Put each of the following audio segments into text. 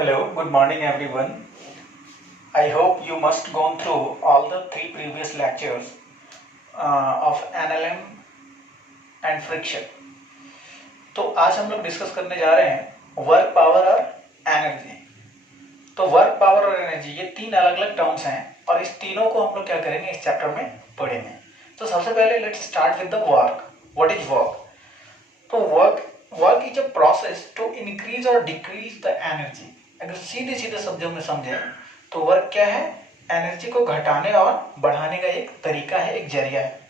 Hello, good morning everyone. I hope you must gone through all the three previous lectures of NLM and friction. तो आज हम लोग discuss करने जा रहे हैं वर्क पावर और एनर्जी। तो वर्क पावर और एनर्जी ये तीन अलग अलग टर्म्स हैं और इस तीनों को हम लोग क्या करेंगे इस चैप्टर में पढ़ेंगे। तो सबसे पहले let's start with the work. What is work? तो work is a process to increase और डिक्रीज द एनर्जी। अगर सीधे सीधे शब्दों में समझे तो वर्क क्या है? एनर्जी को घटाने और बढ़ाने का एक तरीका है, एक जरिया है।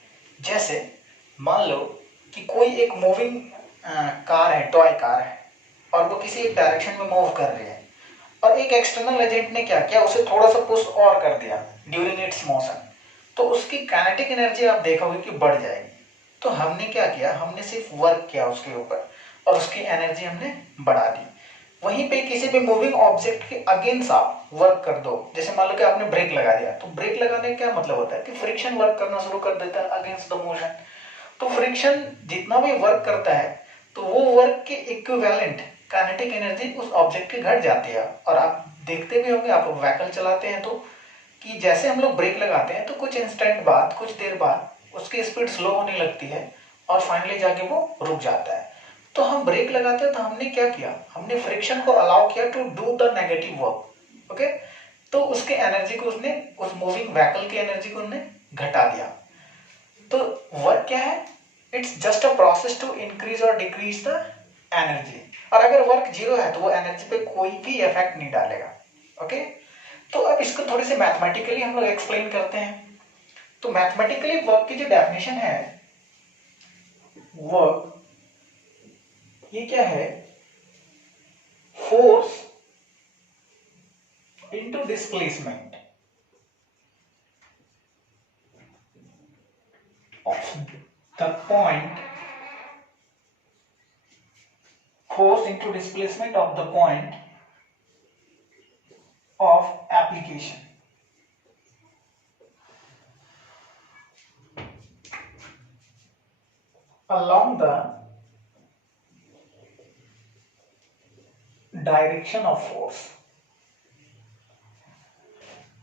जैसे मान लो कि कोई एक मूविंग कार है, टॉय कार है, और वो किसी एक डायरेक्शन में मूव कर रही है और एक एक्सटर्नल एजेंट ने क्या किया, उसे थोड़ा सा पुश और कर दिया ड्यूरिंग इट्स मोशन, तो उसकी काइनेटिक एनर्जी आप देखोगे कि बढ़ जाएगी। तो हमने क्या किया, हमने सिर्फ वर्क किया उसके ऊपर और उसकी एनर्जी हमने बढ़ा दी। वहीं पे किसी भी मूविंग ऑब्जेक्ट के अगेंस्ट आप वर्क कर दो, जैसे मान लो कि आपने ब्रेक लगा दिया, तो ब्रेक लगाने का क्या मतलब होता है कि फ्रिक्शन वर्क करना शुरू कर देता है अगेंस्ट द मोशन। तो फ्रिक्शन जितना भी वर्क करता है तो वो वर्क के इक्विवेलेंट काइनेटिक एनर्जी उस ऑब्जेक्ट की घट जाती है। और आप देखते भी होंगे, आप व्हीकल चलाते हैं तो कि जैसे हम लोग ब्रेक लगाते हैं तो कुछ इंस्टेंट बाद, कुछ देर बाद उसकी स्पीड स्लो होने लगती है और फाइनली जाके वो रुक जाता है। तो हम ब्रेक लगाते हैं तो हमने क्या किया, हमने फ्रिक्शन को अलाउ किया to do the negative work. Okay, तो उसके एनर्जी को उसने, उस मूविंग व्हीकल की एनर्जी को उसने घटा दिया। तो वर्क क्या है? It's just a process to increase और डिक्रीज द एनर्जी। और अगर वर्क जीरो है तो वो एनर्जी पे कोई भी इफेक्ट नहीं डालेगा। ओके, तो अब इसको थोड़ी सी मैथमेटिकली हम लोग एक्सप्लेन करते हैं। तो मैथमेटिकली वर्क की जो डेफिनेशन है, वर्क ये क्या है? Force into displacement of the point, force into displacement of the point of application along the direction of force।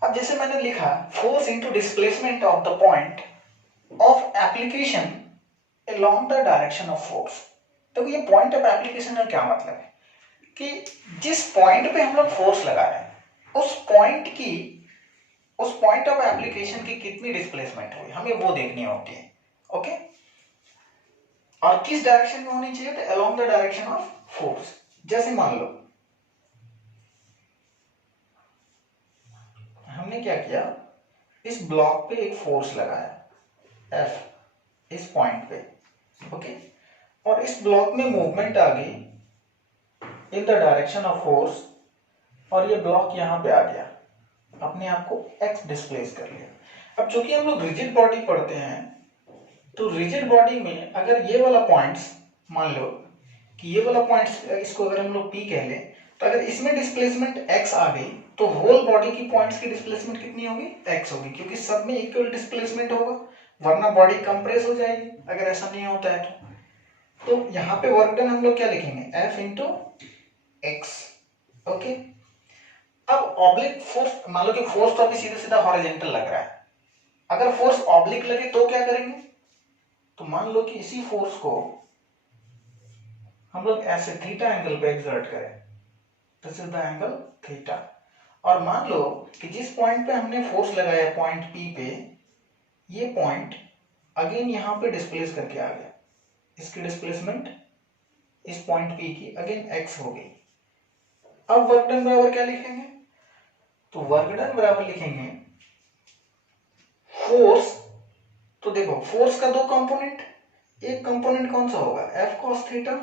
अब जैसे मैंने लिखा force into displacement of the point of application along the direction of force. तो ये point of application का क्या मतलब है कि जिस पॉइंट पे हम लोग फोर्स लगा रहे हैं उस पॉइंट ऑफ एप्लीकेशन की कितनी डिस्प्लेसमेंट हुई, हमें वो देखनी होती है। ओके, और किस डायरेक्शन में होनी चाहिए? तो along the direction of force. जैसे मान लो हमने क्या किया, इस ब्लॉक पे एक फोर्स लगाया F, इस पॉइंट पे। ओके, और इस ब्लॉक में मूवमेंट आ गई in the direction of force और ये ब्लॉक यहां पे आ गया, अपने आप को x डिस्प्लेस कर लिया। अब चूंकि हम लोग रिजिड बॉडी पढ़ते हैं तो रिजिड बॉडी में अगर ये वाला पॉइंट्स, मान लो कि ये वाला पॉइंट्स, इसको अगर हम लोग P कह लें, तो अगर इसमें डिस्प्लेसमेंट x आ गई तो होल बॉडी की पॉइंट्स की डिस्प्लेसमेंट कितनी होगी? x होगी, क्योंकि सब में इक्वल डिस्प्लेसमेंट होगा, वरना बॉडी कंप्रेस हो जाएगी अगर ऐसा नहीं होता है तो यहाँ पे वर्क डन हम लोग क्या लिखेंगे? F into x. ओके, अब ऑब्लिक फोर्स, मान लो कि फोर्स तो अभी सीधा सीधा हॉरिजॉन्टल लग रहा है, अगर फोर्स ऑब्लिक लगे तो क्या करेंगे? तो मान लो कि इसी फोर्स को हम लोग ऐसे थीटा एंगल पे एक्सर्ट करें, this is the angle theta, और मान लो कि जिस पॉइंट पे हमने फोर्स लगाया पॉइंट P पे, ये पॉइंट अगेन यहां पे डिस्प्लेस करके आ गया, इसकी डिस्प्लेसमेंट इस पॉइंट P की अगेन x हो गई। अब वर्क डन बराबर क्या लिखेंगे? तो वर्क डन बराबर लिखेंगे फोर्स। तो देखो फोर्स का दो कंपोनेंट, एक कंपोनेंट कौन सा होगा? F cos थीटा,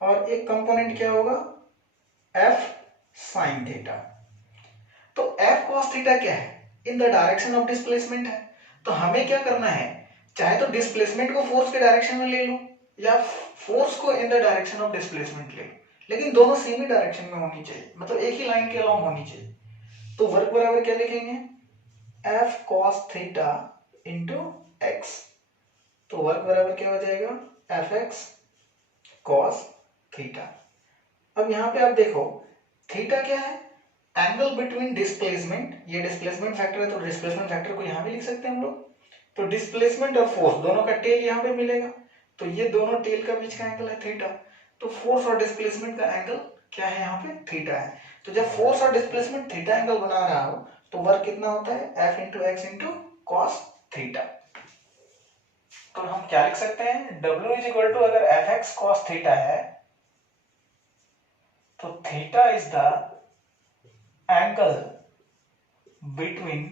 और एक कंपोनेंट क्या होगा? F sin theta. तो F cos थीटा क्या है? In the direction of displacement है। तो हमें क्या करना है, चाहे तो डिस्प्लेसमेंट को फोर्स के डायरेक्शन में ले लो या फोर्स को in the direction of displacement ले लो, लेकिन दोनों सेम ही डायरेक्शन में होनी चाहिए, मतलब एक ही लाइन के अलोंग होनी चाहिए। तो वर्क बराबर क्या लिखेंगे? F cos theta into x. तो वर्क बराबर क्या हो जाएगा? Fx cos theta. अब यहां पे आप देखो थीटा क्या है? एंगल बिटवीन डिस्प्लेसमेंट, ये डिस्प्लेसमेंट फैक्टर है तो डिस्प्लेसमेंट फैक्टर को यहां भी लिख सकते हैं हम लोग। तो डिस्प्लेसमेंट और फोर्स दोनों का टेल यहां पे मिलेगा, तो ये दोनों टेल का बीच का एंगल है थीटा। तो फोर्स और डिस्प्लेसमेंट का एंगल क्या है यहाँ पे? थीटा है। तो जब फोर्स और डिस्प्लेसमेंट थीटा एंगल बना रहा हो तो वर्क कितना होता है? F into x into cos theta. तो हम क्या लिख सकते हैं? W इज इक्वल टू, अगर एफ एक्स कॉस थीटा है तो theta is the angle between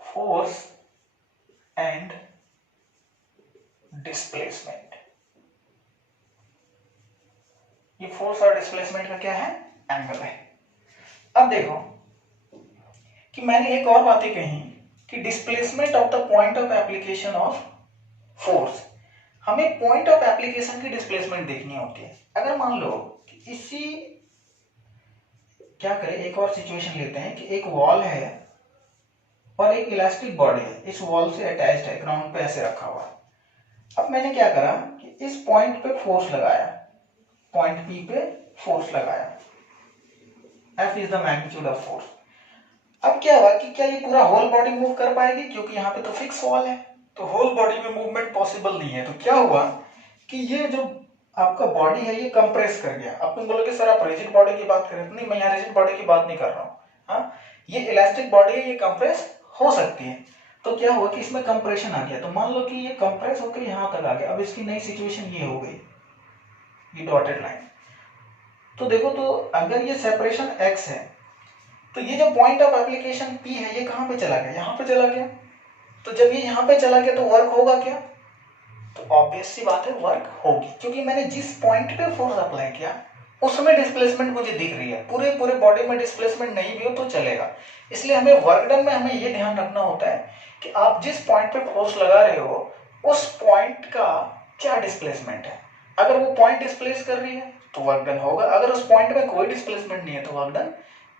force and displacement. ये फोर्स और डिस्प्लेसमेंट का क्या है? एंगल है। अब देखो कि मैंने एक और बातें कही कि displacement of the point of application of force, हमें पॉइंट ऑफ एप्लीकेशन की डिस्प्लेसमेंट देखनी होती है। अगर मान लो कि इसी, क्या करें, एक और सिचुएशन लेते हैं कि एक वॉल है और एक इलास्टिक बॉडी है, इस वॉल से अटैच्ड है, ग्राउंड पे ऐसे रखा हुआ। अब मैंने क्या करा कि इस पॉइंट पे फोर्स लगाया, पॉइंट पी पे फोर्स लगाया, F is the magnitude of force. अब क्या हुआ कि क्या ये पूरा होल बॉडी मूव कर पाएगी? क्योंकि यहाँ पे तो फिक्स वॉल है, तो होल बॉडी में मूवमेंट पॉसिबल नहीं है। तो क्या हुआ कि ये जो आपका बॉडी है ये कंप्रेस कर गया। अब तुम बोलोगे सर आप रिजिड बॉडी की बात कर रहे हैं। नहीं, मैं यहाँ रिजिड बॉडी की बात नहीं कर रहा हूँ। हाँ, ये इलास्टिक बॉडी है, ये कंप्रेस हो सकती है। तो क्या हुआ कि इसमें कंप्रेशन आ गया। तो मान लो कि ये कंप्रेस होकर यहाँ तक आ गया। अब इसकी नई सिचुएशन ये हो गई, ये डॉटेड लाइन। तो देखो, तो अगर ये सेपरेशन x है तो ये जो पॉइंट ऑफ एप्लीकेशन P है ये कहां पे चला गया? यहाँ पे चला गया। तो जब ये यहाँ पे चला गया तो वर्क होगा क्या? तो ऑब्वियस सी बात है, वर्क होगी, क्योंकि मैंने जिस पॉइंट पे फोर्स अप्लाई किया उसमें डिस्प्लेसमेंट मुझे दिख रही है। पूरे बॉडी में डिस्प्लेसमेंट नहीं भी हो तो चलेगा। इसलिए हमें वर्क डन में हमें ये ध्यान रखना होता है कि आप जिस पॉइंट पे फोर्स लगा रहे हो उस पॉइंट का क्या डिस्प्लेसमेंट है। अगर वो पॉइंट डिस्प्लेस कर रही है तो वर्क डन होगा, अगर उस पॉइंट में कोई डिस्प्लेसमेंट नहीं है तो वर्क डन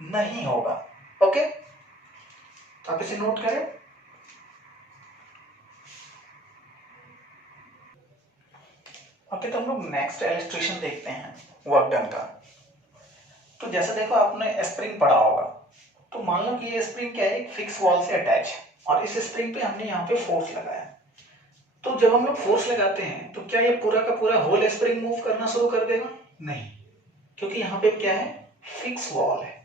नहीं होगा। ओके, तो आप इसे नोट करें। ओके, तो हम लोग नेक्स्ट इलस्ट्रेशन देखते हैं वर्क डन का। तो जैसे देखो, आपने स्प्रिंग पढ़ा होगा। तो मान लो कि ये स्प्रिंग क्या है? एक फिक्स वॉल से अटैच है और इस स्प्रिंग पे हमने यहाँ पे फोर्स लगाया। तो जब हम लोग फोर्स लगाते हैं तो क्या ये पूरा का पूरा होल स्प्रिंग मूव करना शुरू कर देगा? नहीं, क्योंकि यहाँ पे क्या है? फिक्स वॉल है,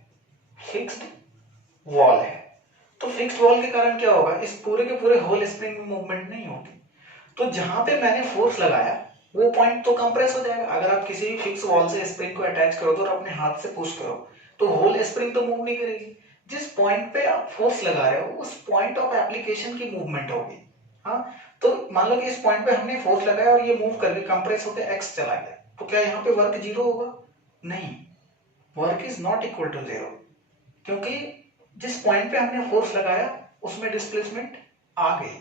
फिक्स्ड वॉल है। तो फिक्स्ड वॉल के कारण क्या होगा? इस पूरे के पूरे होल स्प्रिंग में मूवमेंट नहीं होगी। तो जहां पे मैंने फोर्स लगाया वो पॉइंट तो कंप्रेस हो जाएगा। अगर आप किसी भी फिक्स वॉल से स्प्रिंग को अटैच करो तो और अपने हाथ से पुश करो तो होल स्प्रिंग तो मूव नहीं करेगी। जिस पॉइंट पे आप फोर्स लगा रहे हो उस पॉइंट ऑफ एप्लीकेशन की मूवमेंट होगी। हाँ, तो मान लो कि इस पॉइंट पे हमने फोर्स लगाया और ये मूव करके कंप्रेस होकर एक्स चला गया, तो क्या यहाँ पे वर्क जीरो होगा? नहीं, work is not equal to zero, क्योंकि जिस पॉइंट पे हमने फोर्स लगाया उसमें डिस्प्लेसमेंट आ गई।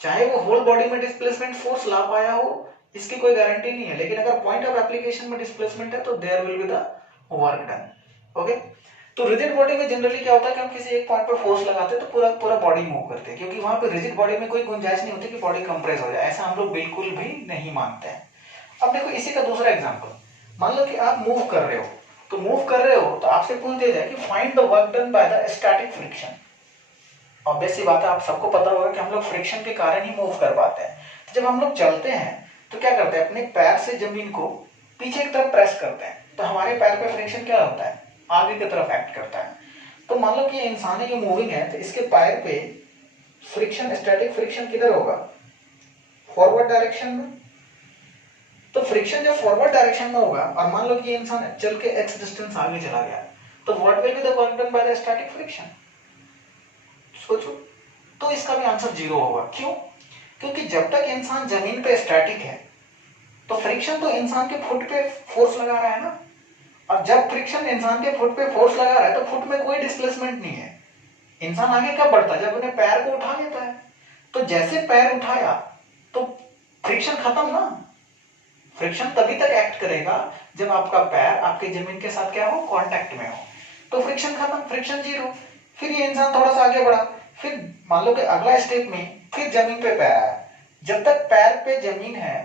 चाहे वो होल बॉडी में डिस्प्लेसमेंट फोर्स ला पाया हो, इसकी कोई गारंटी नहीं है, लेकिन अगर पॉइंट ऑफ एप्लीकेशन में डिस्प्लेसमेंट है तो there will be the work done. Okay, तो रिजिड बॉडी में जनरली क्या होता है कि हम किसी एक पॉइंट पर फोर्स लगाते हैं तो पूरा बॉडी मूव करते हैं, क्योंकि वहां पे रिजिड बॉडी में कोई गुंजाइश नहीं होती कि बॉडी कंप्रेस हो जाए। ऐसा हम लोग बिल्कुल भी नहीं मानते हैं। अब देखो इसी का दूसरा एग्जांपल, मान लो कि आप मूव कर रहे हो, तो मूव कर रहे हो तो आपसे पूछ दिया जाए कि find the work done by the static friction. Obvious सी बात है, आप सबको पता होगा कि हम लोग फ्रिक्शन के कारण ही मूव कर पाते हैं। तो जब हम लोग चलते हैं तो क्या करते हैं? अपने पैर से जमीन को पीछे की तरफ प्रेस करते हैं, तो हमारे पैर पे फ्रिक्शन क्या होता है? आगे की तरफ एक्ट करता है। तो मान लो कि ये इंसान है, ये मूविंग है, तो इसके पैर पे फ्रिक्शन, स्टैटिक फ्रिक्शन किधर होगा? फॉरवर्ड डायरेक्शन में। तो फ्रिक्शन जब फॉरवर्ड डायरेक्शन में होगा और मान लो कि ये इंसान चल के एक्स डिस्टेंस आगे चला गया, तो what will be the work done by the static friction? सोचो। तो इसका भी आंसर जीरो होगा। क्यों? क्योंकि जब तक इंसान जमीन पे स्टैटिक है तो फ्रिक्शन तो इंसान के फुट पे फोर्स लगा रहा है ना, और जब फ्रिक्शन इंसान के फुट पे फोर्स लगा रहा है तो फुट में कोई डिस्प्लेसमेंट नहीं है। इंसान आगे कब बढ़ता है? जब अपने पैर को उठा लेता है। तो जैसे पैर उठाया तो फ्रिक्शन खत्म ना। फ्रिक्शन तभी तक एक्ट करेगा जब आपका पैर आपके जमीन के साथ क्या हो? कांटेक्ट में हो। तो फ्रिक्शन खत्म, फ्रिक्शन जीरो। फिर ये इंसान थोड़ा सा आगे बढ़ा, फिर मान लो कि अगला स्टेप में फिर जमीन पे पैर आया। जब तक पैर पे जमीन है,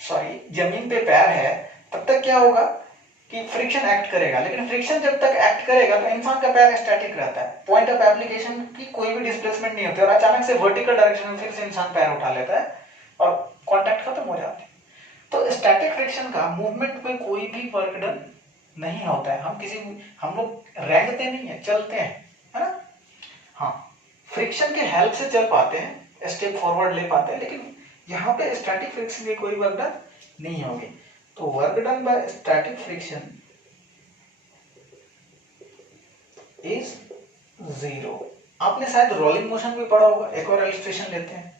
सॉरी, जमीन पे पैर है तब तक क्या होगा कि फ्रिक्शन एक्ट करेगा, लेकिन फ्रिक्शन जब तक एक्ट करेगा तो इंसान का पैर स्टैटिक रहता है, पॉइंट ऑफ एप्लीकेशन की कोई भी डिस्प्लेसमेंट नहीं होती, और अचानक से वर्टिकल डायरेक्शन में फिर से इंसान पैर उठा लेता है और कांटेक्ट खत्म हो जाती है। तो स्टैटिक फ्रिक्शन का मूवमेंट पे कोई भी वर्क डन नहीं होता है। हम लोग रेंगते नहीं है, चलते हैं, है ना। हाँ, फ्रिक्शन के हेल्प से चल पाते हैं, स्टेप फॉरवर्ड ले पाते हैं, लेकिन यहाँ पे स्टैटिक फ्रिक्शन की कोई वर्क डन नहीं होगी। तो work done bye static friction is 0। आपने शायद रोलिंग मोशन भी पढ़ा होगा। एक और इलस्ट्रेशन लेते हैं।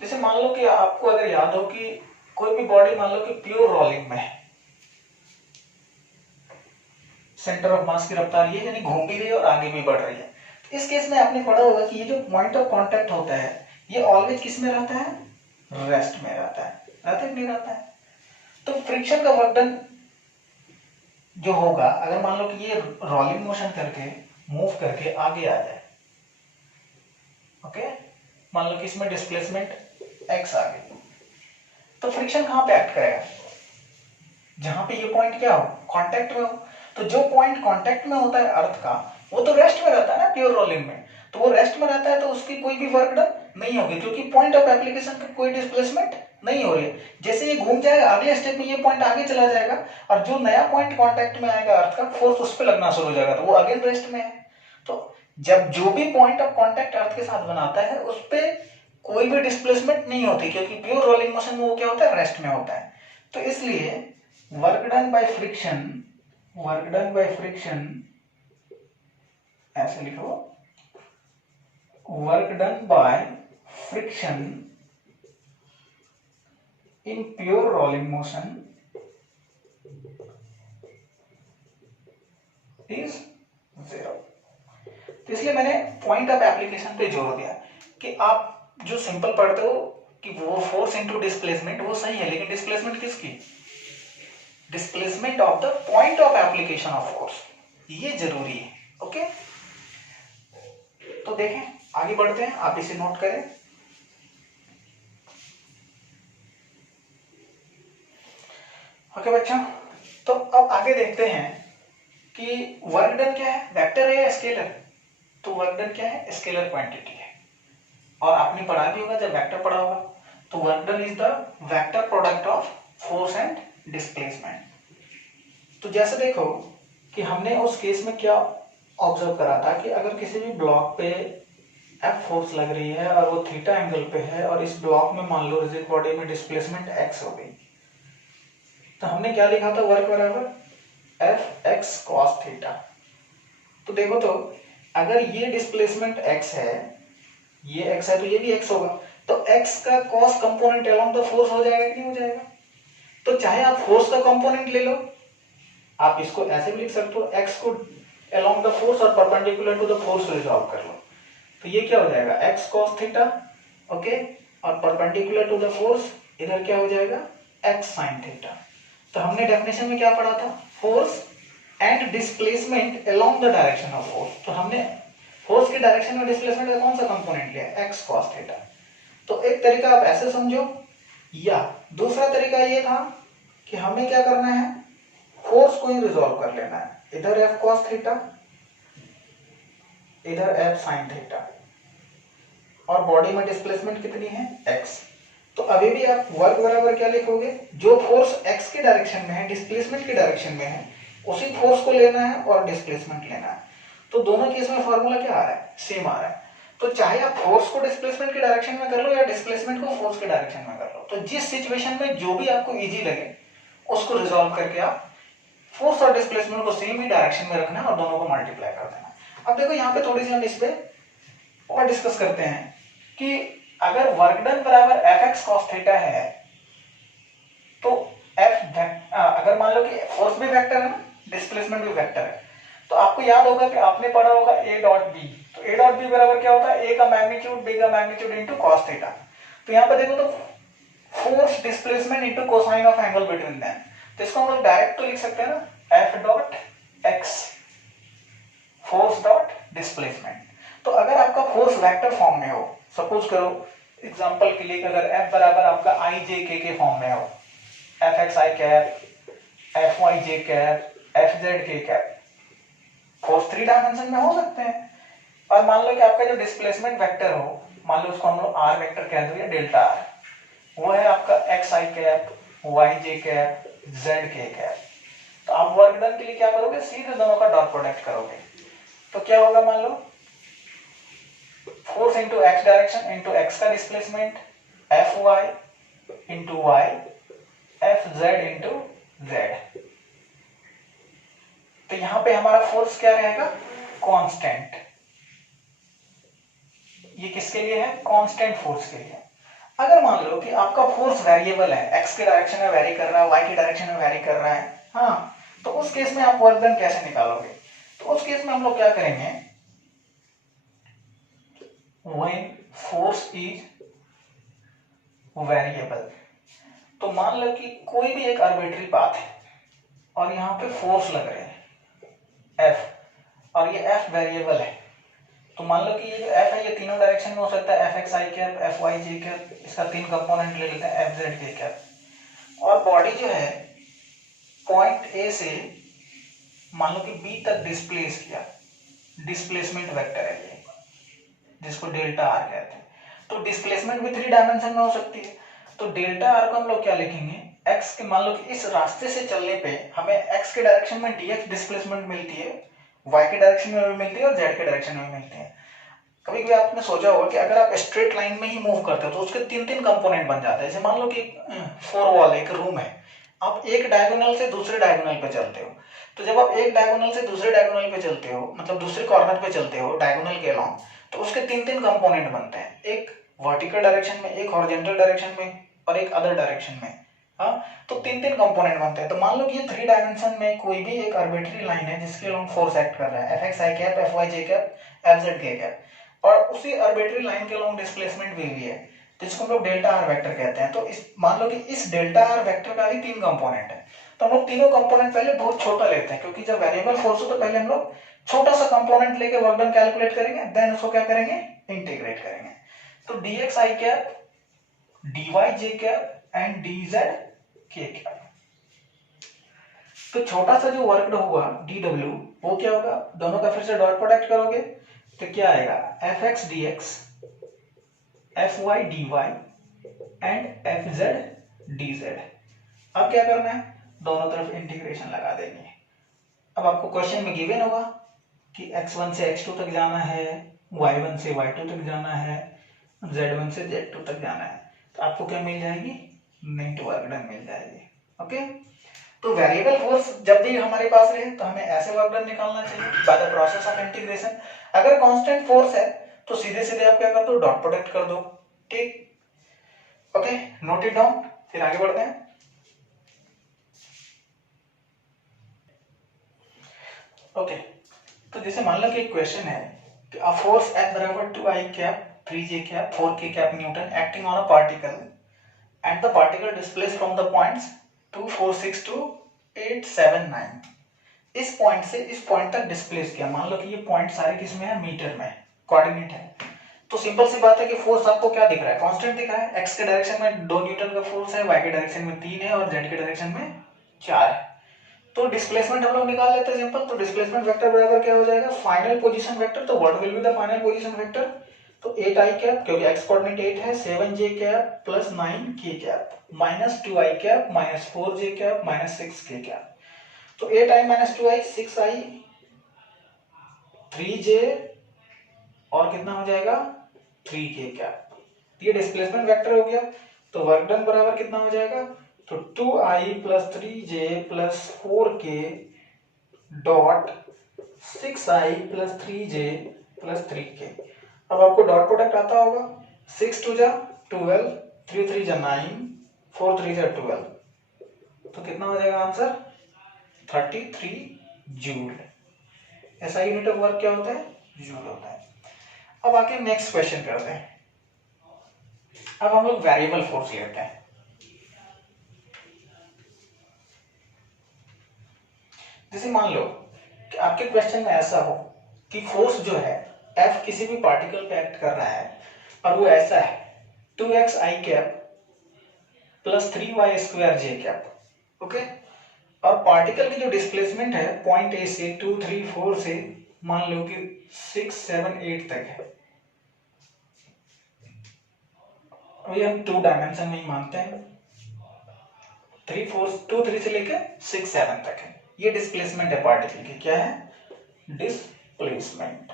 जैसे मान लो कि आपको अगर याद हो कि कोई भी बॉडी मान लो कि प्योर रोलिंग में है, सेंटर ऑफ मास की रफ्तार ये यानी घूम भी रही है और आगे भी बढ़ रही है। तो इस केस में आपने पढ़ा होगा कि ये जो पॉइंट ऑफ कांटेक्ट होता है ये ऑलवेज किस में रहता है, रेस्ट में रहता है, रहता है नहीं रहता है। तो फ्रिक्शन का वर्क डन जो होगा, अगर मान लो कि ये रोलिंग मोशन करके मूव करके आगे आ जाए, ओके, मान लो कि इसमें डिस्प्लेसमेंट x आ गई, तो फ्रिक्शन कहां पे एक्ट करेगा, जहां पे ये पॉइंट क्या हो, कांटेक्ट में हो। तो जो पॉइंट कांटेक्ट में होता है अर्थ का, वो तो रेस्ट में रहता है ना प्योर रोलिंग में, तो वो रेस्ट में रहता है, तो उसकी कोई भी वर्क डन नहीं होगी, क्योंकि पॉइंट ऑफ एप्लीकेशन की कोई डिस्प्लेसमेंट नहीं हो रही है। जैसे ये घूम जाएगा अगले स्टेप में ये पॉइंट आगे चला जाएगा, और जो नया पॉइंट कांटेक्ट में आएगा अर्थ का, फोर्स उस पर लगना शुरू हो जाएगा, तो वो अगेन रेस्ट में है। तो जब जो भी पॉइंट ऑफ कांटेक्ट अर्थ के साथ बनाता है उस पर कोई भी डिस्प्लेसमेंट नहीं होती, क्योंकि प्योर रोलिंग मोशन में वो क्या होता है, रेस्ट में होता है। तो इसलिए वर्क डन बाय फ्रिक्शन ऐसे लिखो, work done by friction in pure rolling motion is 0। तो इसलिए मैंने पॉइंट ऑफ एप्लीकेशन पे जोर दिया कि आप जो सिंपल पढ़ते हो कि वो फोर्स इनटू डिस्प्लेसमेंट, वो सही है, लेकिन डिस्प्लेसमेंट किसकी, displacement of the point of application of force, ये जरूरी है। ओके, तो देखें आगे बढ़ते हैं, आप इसे नोट करें। ओके बच्चों, तो अब आगे देखते हैं कि वर्क डन क्या है, वेक्टर है या स्केलर। तो वर्क डन क्या है, स्केलर क्वांटिटी है, और आपने पढ़ा भी होगा जब वेक्टर पढ़ा होगा। तो work done is the vector product of force and displacement. तो जैसे देखो कि हमने उस केस में क्या ऑब्जर्व करा था कि अगर किसी भी ब्लॉक पे F फोर्स लग रही है और वो थीटा एंगल पे है, और इस ब्लॉक में मान लो रिजिड बॉडी में डिस्प्लेसमेंट x हो गई, तो हमने क्या लिखा था, वर्क बराबर Fx cos थीटा। तो देखो, तो अगर ये डिस्प्लेसमेंट x है, ये x है, तो ये भी x होगा, तो x का cos component along the force हो जाएगा कि नहीं हो जाएगा। तो चाहे आप फोर्स का कंपोनेंट ले लो, आप इसको ऐसे भी लिख सकते हो, x को अलोंग द फोर्स और perpendicular to the force resolve कर लो, तो ये क्या हो जाएगा, x cos थीटा, ओके, और परपेंडिकुलर टू द फोर्स इधर क्या हो जाएगा, x sin थीटा। तो हमने डेफिनेशन में क्या पढ़ा था, force and displacement along the direction of force. तो हमने फोर्स की डायरेक्शन में डिस्प्लेसमेंट का कौन सा कंपोनेंट लिया, x cos थीटा। तो एक तरीका आप ऐसे समझो, या दूसरा तरीका ये था कि हमें क्या करना है, फोर्स को ही रिजॉल्व कर लेना है, इधर F cos थीटा, इधर F sin थीटा, और बॉडी में डिस्प्लेसमेंट कितनी है, x। तो अभी भी आप वर्क बराबर क्या लिखोगे, जो फोर्स x के डायरेक्शन में है, डिस्प्लेसमेंट की डायरेक्शन में है, उसी फोर्स को लेना है और डिस्प्लेसमेंट लेना है। तो दोनों केस में फॉर्मूला क्या आ रहा है, सेम आ रहा है। तो चाहे आप फोर्स को डिस्प्लेसमेंट की डायरेक्शन में कर लो या डिस्प्लेसमेंट को फोर्स के डायरेक्शन में कर लो, तो जिस सिचुएशन में जो भी आपको इजी लगे उसको रिजॉल्व करके आप फोर्स और डिस्प्लेसमेंट को सेम ही डायरेक्शन में रखना है और दोनों को मल्टीप्लाई कर देना। अब देखो यहाँ पे थोड़ी सी हम इस पे और डिस्कस करते हैं कि अगर वर्क डन बराबर Fx cos थीटा है, तो अगर मान लो कि फोर्स भी वेक्टर है ना, डिस्प्लेसमेंट भी वेक्टर है, तो आपको याद होगा कि आपने पढ़ा होगा A डॉट बी। तो A डॉट बी बराबर क्या होता है, A का मैग्नीट्यूड B का मैग्नीट्यूड इनटू cos थीटा। तो यहाँ पे देखो तो force displacement into cosine of angle between them, तो इसको हम लोग डायरेक्ट तो लिख सकते हैं ना, F dot x force dot displacement. तो अगर आपका फोर्स वेक्टर फॉर्म में हो, सपोज करो एग्जांपल के लिए अगर F बराबर आपका i j k के फॉर्म में हो, एफ एक्स आई कैप, एफ वाई जे कैप, एफ जेड के कैप, फोर्स 3 डायमेंशन में हो सकते हैं। और मान लो कि आपका जो डिस्प्लेसमेंट वेक्टर हो, मान लो उसको हम लोग आर वेक्टर कह दो या डेल्टा आर, वो है आपका एक्स आई कैप, वाई जे कैप, जेड के कैप। तो आप वर्क डन के लिए क्या करोगे, सीधे दोनों का डॉट प्रोडक्ट करोगे। तो क्या होगा, मान लो force into x direction into x का displacement, F Y into Y, F Z into Z. तो यहां पे हमारा फोर्स क्या रहेगा, कांस्टेंट। ये किसके लिए है, कांस्टेंट फोर्स के लिए। अगर मान लो कि आपका फोर्स वेरिएबल है, एक्स के डायरेक्शन में वेरी कर रहा है, वाई के डायरेक्शन में वेरी कर रहा है, हाँ, तो उस केस में आप वर्क डन कैसे निकालोगे। तो उस केस में हम लोग क्या करेंगे, व्हेन फोर्स इज वेरिएबल, तो मान लो कि कोई भी एक आर्बिट्री पाथ है और यहाँ पे फोर्स लग रहे हैं एफ, और ये एफ वेरिएबल है। तो मान लो कि ये जो एफ है ये तीनों डायरेक्शन में हो सकता है, एफ एक्स आई कैप, एफ वाई जे कैप, इसका 3 कंपोनेंट ले लेते हैं, एफ जेड के कैप। और बॉडी जो है पॉइंट ए से मान लो कि बी तक डिस्प्लेस किया, डिस्प्लेसमेंट वेक्टर है ये, जिसको डेल्टा आर कहते हैं। तो डिस्प्लेसमेंट भी 3 डायमेंशन में हो सकती है। तो डेल्टा आर को हम लोग क्या लिखेंगे, एक्स के, मान लो कि इस रास्ते से चलने पे हमें एक्स के डायरेक्शन में डीएक्स डिस्प्लेसमेंट मिलती है, वाई के डायरेक्शन में भी मिलती है और जेड के डायरेक्शन में मिलती है। कभी कभी आपने सोचा होगा कि अगर आप स्ट्रेट लाइन में ही मूव करते हो तो उसके 3 कंपोनेंट बन जाते हैं। जैसे मान लो कि 4 वॉल एक रूम है, आप एक डायगोनल से दूसरे डायगोनल पे चलते हो। तो जब आप एक डायगोनल से दूसरे डायगोनल पे चलते हो, मतलब दूसरे कॉर्नर पे चलते हो डायगोनल के अलोंग, तो उसके 3 कंपोनेंट बनते हैं, एक वर्टिकल डायरेक्शन में, एक हॉरिजॉन्टल डायरेक्शन में और एक अदर डायरेक्शन में। हाँ, तो 3 कंपोनेंट बनते हैं। तो मान लो कि ये 3 डायमेंशन में कोई भी एक आर्बिट्री लाइन है जिसके अलोंग फोर्स एक्ट कर रहा है, एफ एक्स आई कैप, एफ वाई जे कैप, एफ जेड के कैप, और उसी आर्बिट्री लाइन के अलोंग डिस्प्लेसमेंट भी हुई है, जिसको हम लोग डेल्टा आर वेक्टर कहते हैं। तो इस, मान लो कि इस डेल्टा आर वेक्टर का भी 3 कंपोनेंट है। तो हम लोग तीनों कंपोनेंट पहले बहुत छोटा लेते हैं, क्योंकि जब वेरिएबल फोर्स हो तो पहले हम लोग छोटा सा कंपोनेंट लेके वर्क डन कैलकुलेट करेंगे, देन उसको क्या करेंगे, इंटीग्रेट करेंगे। तो dx i cap, dy j cap and dz k cap. तो छोटा सा जो वर्क हुआ dw, वो क्या होगा, दोनों का फिर से डॉट प्रोडक्ट करोगे तो क्या आएगा, fx dx, fy dy and fz dz। अब क्या करना है, दोनों तरफ इंटीग्रेशन लगा देंगे। अब आपको क्वेश्चन में गिवन होगा कि x1 से x2 तक जाना है, y1 से y2 तक जाना है, z1 से z2 तक जाना है। तो आपको क्या मिल जाएगी, नेट वर्क डन मिल जाएगी। ओके, तो वेरिएबल फोर्स जब भी हमारे पास रहे तो हमें ऐसे वर्क डन निकालना चाहिए by the process of integration. अगर कांस्टेंट फोर्स है तो सीधे सीधे आप क्या कर दो, डॉट प्रोडक्ट कर दो। ठीक, ओके, नोट इट डाउन, फिर आगे बढ़ते हैं। ओके, तो जैसे मान लो कि एक क्वेश्चन है कि अ फोर्स F बराबर 2i cap 3j cap 4k cap Newton acting on a particle and the particle displace from the points 2, 4, 6 to 8, 7, 9। इस पॉइंट से इस पॉइंट तक डिस्प्लेस किया। मान लो कि ये पॉइंट सारे किसमें है, मीटर में, कोऑर्डिनेट है। तो सिंपल सी बात है कि फोर्स आपको क्या दिख रहा है, कांस्टेंट दिख रहा है। एक्स के डायरेक्शन में 2 न्यूटन का फोर्स है, वाई के डायरेक्शन में 3 है और जेड के डायरेक्शन में 4 है। तो डिस्प्लेसमेंट हम लोग निकाल लेते हैं सिंपल। तो डिस्प्लेसमेंट वेक्टर बराबर क्या हो जाएगा, फाइनल पोजीशन वेक्टर। तो what will be the final position vector, तो 8i कैप, क्योंकि x कोऑर्डिनेट 8 है, 7j cap plus 9k cap minus 2i cap minus 4j cap minus 6k cap. तो 8i minus 2i 6i 3j और कितना हो जाएगा 3k cap. ये displacement vector हो गया। तो वर्क डन बराबर कितना हो जाएगा, तो 2i plus 3j plus 4k dot 6i plus 3j plus 3k। अब आपको डॉट प्रोडक्ट आता होगा, 6 2 जा 12, 3 3 जा 9, 4 3 जा 12, तो कितना हो जाएगा आंसर 33 जूल। ऐसा यूनिट ऑफ वर्क क्या होता है, जूल होता है। अब आके नेक्स्ट क्वेश्चन करते हैं। अब हम लोग वेरिएबल फोर्स लेते हैं। जैसे मान लो कि आपके क्वेश्चन में ऐसा हो कि फोर्स जो है F किसी भी पार्टिकल पे एक्ट कर रहा है और वो ऐसा है 2x i cap plus 3y² J cap. Okay, और पार्टिकल की जो डिस्प्लेसमेंट है पॉइंट ए से 2, 3, 4 से मान लो कि 6, 7, 8 तक है। अभी हम 2 डायमेंशन में ही मानते हैं, 3, 4, 2, 3 से लेकर 6, 7 तक है। ये डिस्प्लेसमेंट है पार्टिकल की। क्या है? डिस्प्लेसमेंट।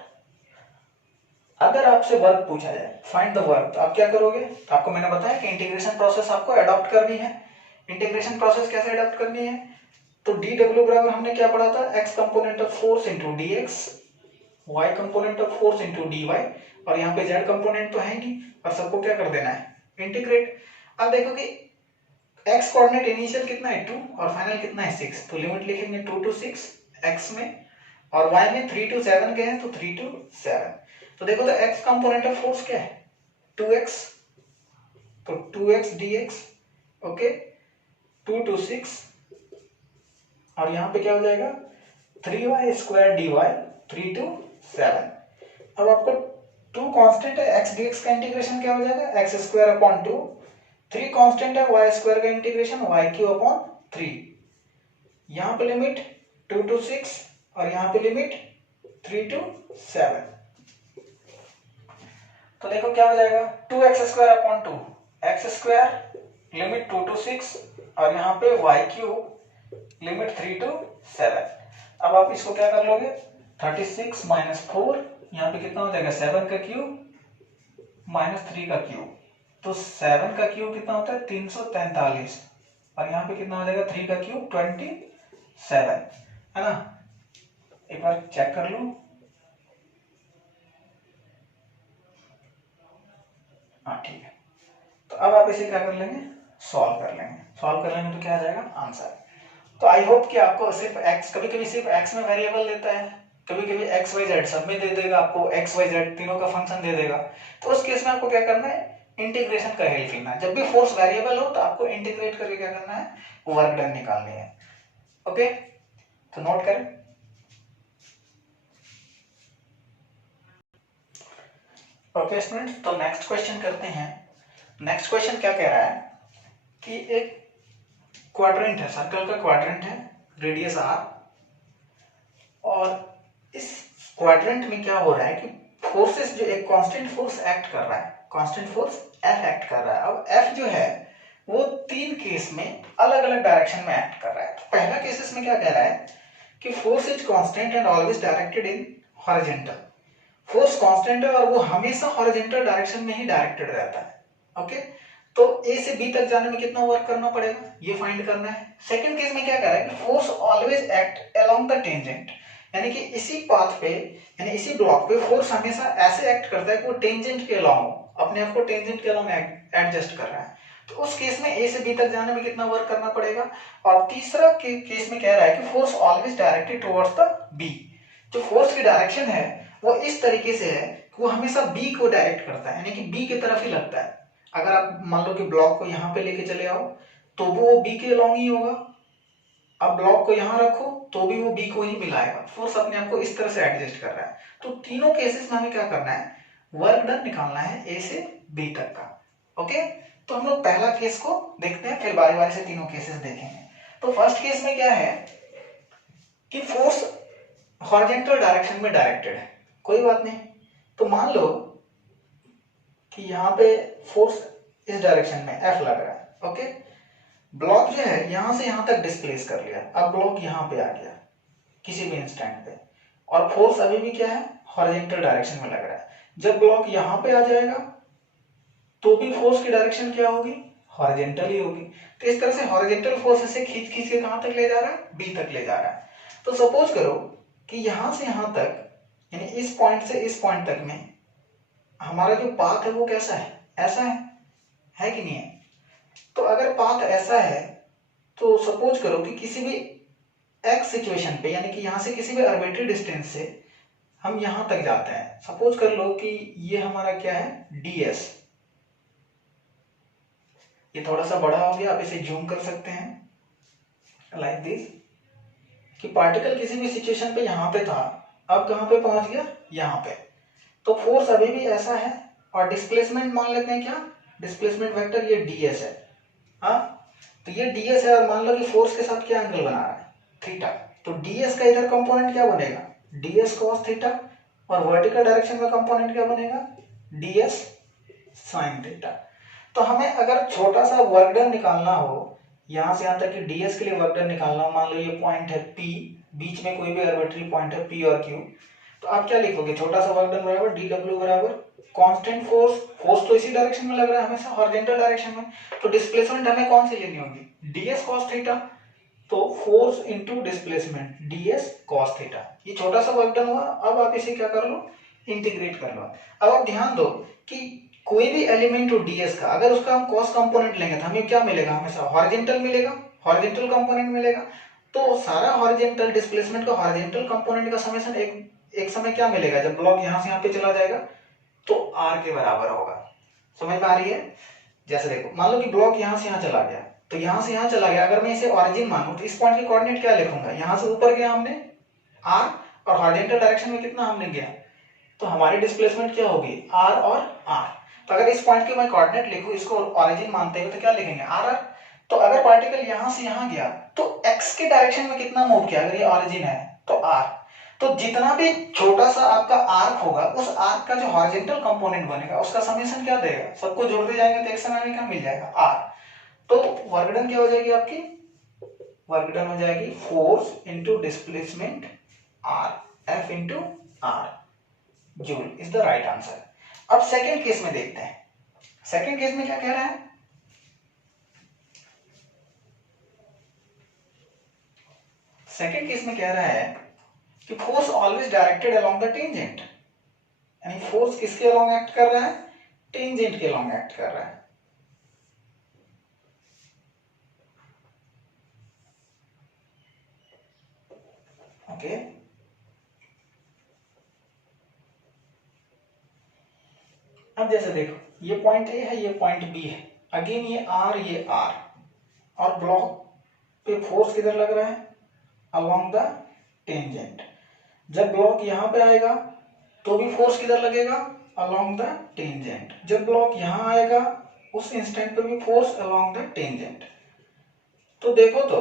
अगर आपसे वर्क पूछा जाए, फाइंड द वर्क, तो आप क्या करोगे? तो आपको मैंने बताया कि इंटीग्रेशन प्रोसेस आपको अडॉप्ट करनी है। इंटीग्रेशन प्रोसेस कैसे अडॉप्ट करनी है? तो dw बराबर हमने क्या पढ़ा था? x component of force into dx, y component of force into dy, और यहाँ पे z कंपोनेंट तो है ही नहीं, और सबको क्या कर देना है? इंटीग्रेट। अब देखो कि x कोऑर्डिनेट इनिशियल कितना है 2 और फाइनल कितना है 6, तो लिमिट लिखेंगे 2 to 6 x में, और y में 3 to 7 के हैं तो 3 to 7। तो देखो तो x कंपोनेंट ऑफ फोर्स क्या है? 2x, तो 2x dx, ओके, 2 to 6, और यहाँ पे क्या हो जाएगा? 3y² dy, 3 to 7। अब आपको 2 कांस्टेंट है, x dx का इंटीग्रेशन क्या हो जाएगा? x²/2, 3 कांस्टेंट है, y² का इंटीग्रेशन y³ 3। यहाँ पे लिमिट 2 to 6 और यहाँ पे लिमिट 3 to 7। तो देखो क्या हो जाएगा? 2x²/2, x² लिमिट 2 to 6 और यहाँ पे y³ लिमिट 3 to 7। अब आप इसको क्या कर लोगे? 36 - 4, यहाँ पे कितना हो जाएगा? 7 का क्यूब माइनस 3 का क्यूब, तो 7 का क्यूब कितना होता है? 343, और यहाँ पे कितना हो जाएगा? 3 का क्यूब 27, है ना? एक बार चेक कर लो। हाँ ठीक है। तो अब आप इसे क्या कर लेंगे? सॉल्व कर लेंगे। सॉल्व कर लेंगे तो क्या आ जाएगा? आंसर। तो आई होप कि आपको सिर्फ x, कभी कभी सिर्फ x में वेरिएबल देता है, कभी कभी x y z सब में दे देगा, आपको x y z तीनों का फंक्शन दे देगा। तो उस केस में आपको क्या करना है? इंटीग्रेशन का हेल्प लेना है। जब भी फोर्स वेरिएबल हो तो आपको इंटीग्रेट करके क्या करना है? वर्क डन निकालनी है। ओके, तो नोट करें। ओके स्टूडेंट्स, तो नेक्स्ट क्वेश्चन करते हैं। नेक्स्ट क्वेश्चन क्या कह रहा है कि एक क्वाड्रेंट है, सर्कल का क्वाड्रेंट है, रेडियस r, और इस क्वाड्रेंट में क्या हो रहा है कि फोर्सेस, जो एक कांस्टेंट फोर्स एक्ट कर रहा है, कांस्टेंट फोर्स F एक्ट कर रहा है। अब F जो है वो 3 केस में अलग अलग डायरेक्शन में एक्ट कर रहा है। तो पहला केसेस में क्या कह रहा है कि force is constant and always directed in horizontal. Force constant है और वो हमेशा हॉरिजॉन्टल डायरेक्शन में ही डायरेक्टेड रहता है। ओके, तो ए से बी तक जाने में कितना वर्क करना पड़ेगा, ये फाइंड करना है। सेकंड केस में क्या कर रहा है कि force always act along the tangent, यानी कि इसी पाथ पे, यानी इसी ब्लॉक पे फोर्स हमेशा ऐसे एक्ट करता है कि वो टेंजेंट के अलोंग हो, अपने आप को टेंजेंट के अलोंग एडजस्ट कर रहा है। तो उस केस में ए से बी तक जाने में कितना वर्क करना पड़ेगा। और तीसरा केस में कह रहा है कि force always directed towards the B, जो फोर्स की डायरेक्शन है वो इस तरीके से है कि वो हमेशा बी को डायरेक्ट करता है, यानी कि बी की तरफ ही लगता है। अगर आप मान लो कि ब्लॉक को यहाँ पे लेके चले आओ तो वो बी के अलोंग ही होगा, अब ब्लॉक को यहाँ रखो तो भी वो बी को ही मिलाएगा। फोर्स अपने आप को इस तरह से एडजस्ट कर रहा है। तो तीनों केसेस में हमें क्या करना है? वर्क डन निकालना है ए से बी तक का। ओके, तो हम लोग पहला केस को देखते हैं, फिर बारी बारी से तीनों केसेस देखेंगे। तो फर्स्ट केस में क्या है कि फोर्स हॉरिजॉन्टल डायरेक्शन में डायरेक्टेड है, कोई बात नहीं। तो मान लो कि यहाँ पे फोर्स इस डायरेक्शन में F लग रहा है। ओके, ब्लॉक जो है यहां से यहां तक डिस्प्लेस कर लिया, अब ब्लॉक यहां पे आ गया किसी भी इंस्टेंट पे, और फोर्स अभी भी क्या है? हॉरिजॉन्टल डायरेक्शन में लग रहा है। जब ब्लॉक यहां पे आ जाएगा तो भी फोर्स की डायरेक्शन क्या होगी? हॉरिजॉन्टल ही होगी। तो इस तरह से हॉरिजॉन्टल फोर्स से खींच खींच के कहां तक ले जा रहा है? बी तक ले जा रहा है। तो सपोज करो कि यहां से यहां तक, यानी इस पॉइंट से इस पॉइंट तक में हमारा जो पाथ है वो कैसा है? ऐसा है कि नहीं है? तो अगर पाथ ऐसा है तो सपोज करो कि किसी भी एक्स सिचुएशन पे, यानी कि यहां से किसी भी आर्बिट्री डिस्टेंस से हम यहां तक जाते हैं। सपोज कर लो कि ये हमारा क्या है? ds। ये थोड़ा सा बड़ा हो गया, आप इसे जूम कर सकते हैं लाइक दिस, कि पार्टिकल किसी भी सिचुएशन पे यहां पे था, अब कहां पे पहुंच गया? यहां पे। तो फोर्स अभी भी ऐसा है, और डिस्प्लेसमेंट मान लेते हैं क्या? डिस्प्लेसमेंट वेक्टर ये ds है। हाँ, तो ये ds है और मान लो कि फोर्स के साथ क्या एंगल बना रहा है, थीटा, तो ds का इधर कंपोनेंट क्या बनेगा, ds cos थीटा, और वर्टिकल डायरेक्शन में कंपोनेंट क्या बनेगा, ds sin थीटा। तो हमें अगर छोटा सा वर्क डन निकालना हो, यहां से यहां तक कि ds के लिए वर्क डन निकालना हो, मान लो ये पॉइंट है P, बीच में कोई भी आर्बिट्री पॉइंट है P और Q, तो आप क्या लिखोगे, छोटा सा वर्क डन बराबर dw बराबर कांस्टेंट फोर्स, फोर्स तो इसी डायरेक्शन में लग रहा है हमेशा, हॉरिजॉन्टल डायरेक्शन में, तो डिस्प्लेसमेंट हमें कौन सी लेनी होगी, ds cos थीटा, तो force into displacement ds cos theta, ये छोटा सा वर्क डन हुआ। अब आप इसे क्या कर लो, इंटीग्रेट कर लो। अब आप ध्यान दो कि कोई भी एलिमेंट हो ds का, अगर उसका हम cos कंपोनेंट लेंगे तो हमें क्या मिलेगा, हमेशा हॉरिजॉन्टल मिलेगा, हॉरिजॉन्टल कंपोनेंट मिलेगा। तो सारा हॉरिजॉन्टल डिस्प्लेसमेंट का हॉरिजॉन्टल कंपोनेंट का समेशन एक समय क्या मिलेगा, जब ब्लॉक यहां से यहां पे चला जाएगा तो r के बराबर होगा। समझ में आ रही है? जैसे देखो, मान लो कि ब्लॉक यहां से यहां चला गया, तो यहां से यहां चला गया, अगर मैं इसे ओरिजिन मानूं तो इस पॉइंट की कोऑर्डिनेट क्या लिखूंगा, यहां से ऊपर गया हमने r, और हॉरिजॉन्टल डायरेक्शन में कितना हमने गया, तो हमारी डिस्प्लेसमेंट क्या होगी, r और r। तो अगर इस पॉइंट के मैं कोऑर्डिनेट लिखूं, इसको ओरिजिन मानते हुए, तो क्या लिखेंगे, r। तो अगर पार्टिकल यहां से यहां गया तो x के डायरेक्शन में कितना मूव किया, अगर ये ओरिजिन है तो r, तो जितना भी छोटा सा आपका आर्क होगा, उस आर्क का जो हॉरिजॉन्टल कंपोनेंट बनेगा उसका समेशन क्या देगा, सबको जोड़ते जाएंगे तो एक समय में क्या मिल जाएगा, r। तो वर्क डन क्या हो जाएगी आपकी, वर्क डन हो जाएगी force into displacement r, f into r, joule is the right answer. अब सेकंड केस में देखते हैं, सेकंड केस में क्या कह रहा है, सेकंड केस में कह रहा है कि force always directed along the tangent, यानी फोर्स किसके अलोंग एक्ट कर रहा है, टेंजेंट के अलोंग एक्ट कर रहा है। ओके, अब जैसे देखो, ये पॉइंट ए है, ये पॉइंट बी है, अगेन ये आर, ये आर, और ब्लॉक पे फोर्स किधर लग रहा है, अलोंग द टेंजेंट। जब ब्लॉक यहां पे आएगा तो भी फोर्स किधर लगेगा, अलोंग द टेंजेंट। जब ब्लॉक यहां आएगा उस इंस्टेंट पे भी फोर्स अलोंग द टेंजेंट। तो देखो, तो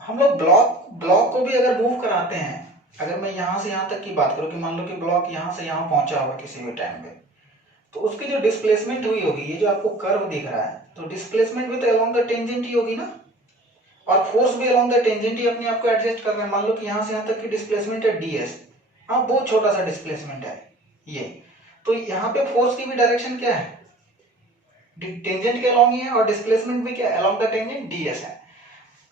हम लोग ब्लॉक को भी अगर मूव कराते हैं, अगर मैं यहां से यहां तक की बात करूं कि मान लो कि ब्लॉक यहां से यहां पहुंचा होगा किसी भी टाइम पे, तो उसकी जो डिस्प्लेसमेंट हुई होगी, ये जो आपको कर्व दिख रहा है, तो डिस्प्लेसमेंट भी तो अलोंग द टेंजेंट ही होगी ना, और फोर्स भी अलोंग द टेंजेंट ही अपने आप को एडजस्ट कर रहा है। मान लो कि यहां से यहां तक की डिस्प्लेसमेंट है ds, हाँ बहुत छोटा सा डिस्प्लेसमेंट है ये, तो यहाँ पे फोर्स की भी डायरेक्शन क्या है, टेंजेंट के अलोंग ही है, और डिस्प्लेसमेंट भी क्या है, अलोंग द टेंजेंट ds है।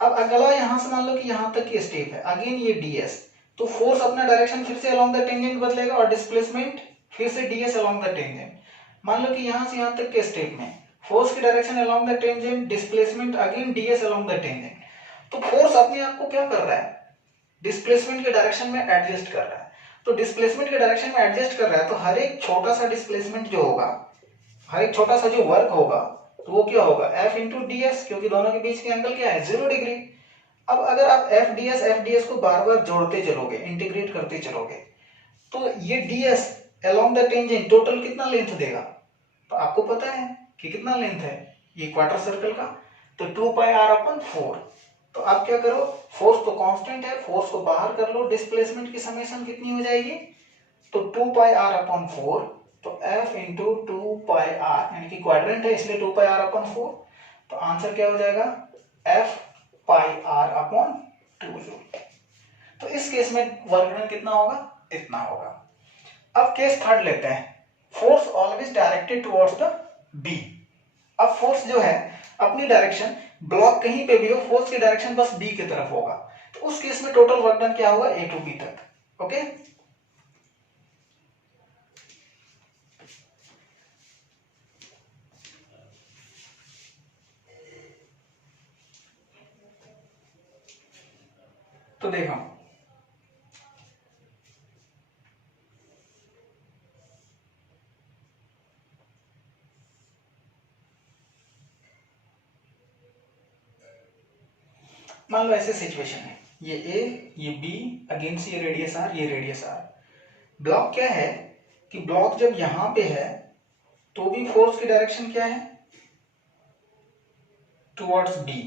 अब अगला यहां से मान लो कि यहां तक की स्टेप है, अगेन ये ds, तो फोर्स अपना डायरेक्शन फिर से अलोंग द टेंजेंट बदलेगा, और डिस्प्लेसमेंट फिर से ds अलोंग द टेंजेंट। मान लो कि यहां से यहां तक के स्टेप में फोर्स की direction along the tangent, displacement again ds along the tangent. तो फोर्स अपने आप को क्या कर रहा है, डिस्प्लेसमेंट के डायरेक्शन में एडजस्ट कर रहा है। तो डिस्प्लेसमेंट के डायरेक्शन में एडजस्ट कर रहा है, तो हर एक छोटा सा डिस्प्लेसमेंट जो होगा, हर एक छोटा सा जो वर्क होगा, तो वो क्या होगा, F इंटू डी एस, क्योंकि दोनों के बीच के एंगल क्या है, 0 डिग्री। अब अगर आप एफ डी एस को बार बार जोड़ते चलोगे, इंटीग्रेट करते चलोगे, तो ये D S along the tangent total कितना लेंथ देगा, तो आपको पता है कि कितना लेंथ है ये क्वार्टर सर्कल का, तो 2 पाई आर अपन 4। तो आप क्या करो, फोर्स तो कांस्टेंट है, फोर्स को बाहर कर लो, डिस्प्लेसमेंट की समेशन कितनी हो जाएगी, तो 2 पाई आर अपन 4, तो F इंटू 2 पाई आर, यानी कि क्वाड्रेंट है इसलिए 2 पाई आर अपन 4, तो आंसर क्या हो जाएगा, F pi R upon 2 joule. तो इस केस में वर्क डन कितना होगा, इतना होगा। अब केस थर्ड लेते हैं, force always directed towards the B. अब फोर्स जो है अपनी डायरेक्शन, ब्लॉक कहीं पे भी हो, फोर्स की डायरेक्शन बस बी की तरफ होगा, तो उस केस में टोटल वर्क डन क्या होगा, ए टू बी तक। ओके, तो देखो, मान लो ऐसे सिचुएशन है, ये ए, ये बी, अगेंस्ट ये रेडियस आर, ये रेडियस आर। ब्लॉक क्या है कि ब्लॉक जब यहां पे है तो भी फोर्स की डायरेक्शन क्या है, टुवर्ड्स बी,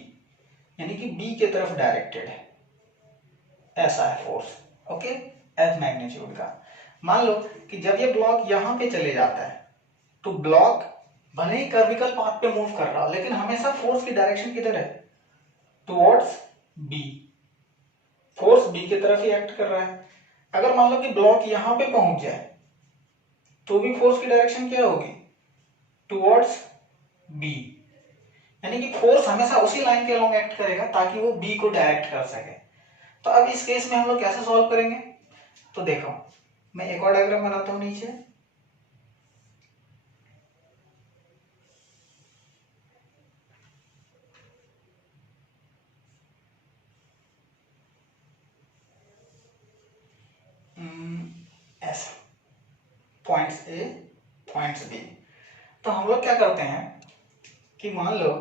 यानी कि बी की तरफ डायरेक्टेड है, ऐसा है फोर्स। ओके, एफ मैग्नीट्यूड का। मान लो कि जब ये ब्लॉक यहां पे चले जाता है तो ब्लॉक भले ही कर्विकल पाथ पे मूव कर रहा हो, लेकिन हमेशा फोर्स की डायरेक्शन किधर है? Towards B. फोर्स बी की तरफ ही एक्ट कर रहा है। अगर मान लो कि ब्लॉक यहां पे पहुंच जाए तो भी फोर्स की डायरेक्शन क्या होगी? टुवर्ड्स बी, यानी कि फोर्स हमेशा उसी लाइन के अलोंग एक्ट करेगा ताकि वो बी को डायरेक्ट कर सके। तो अब इस केस में हम लोग कैसे सॉल्व करेंगे? तो देखो, मैं एक और डायग्राम बनाता हूं नीचे। ऐसा, पॉइंट्स ए, पॉइंट्स बी। तो हम लोग क्या करते हैं कि मान लो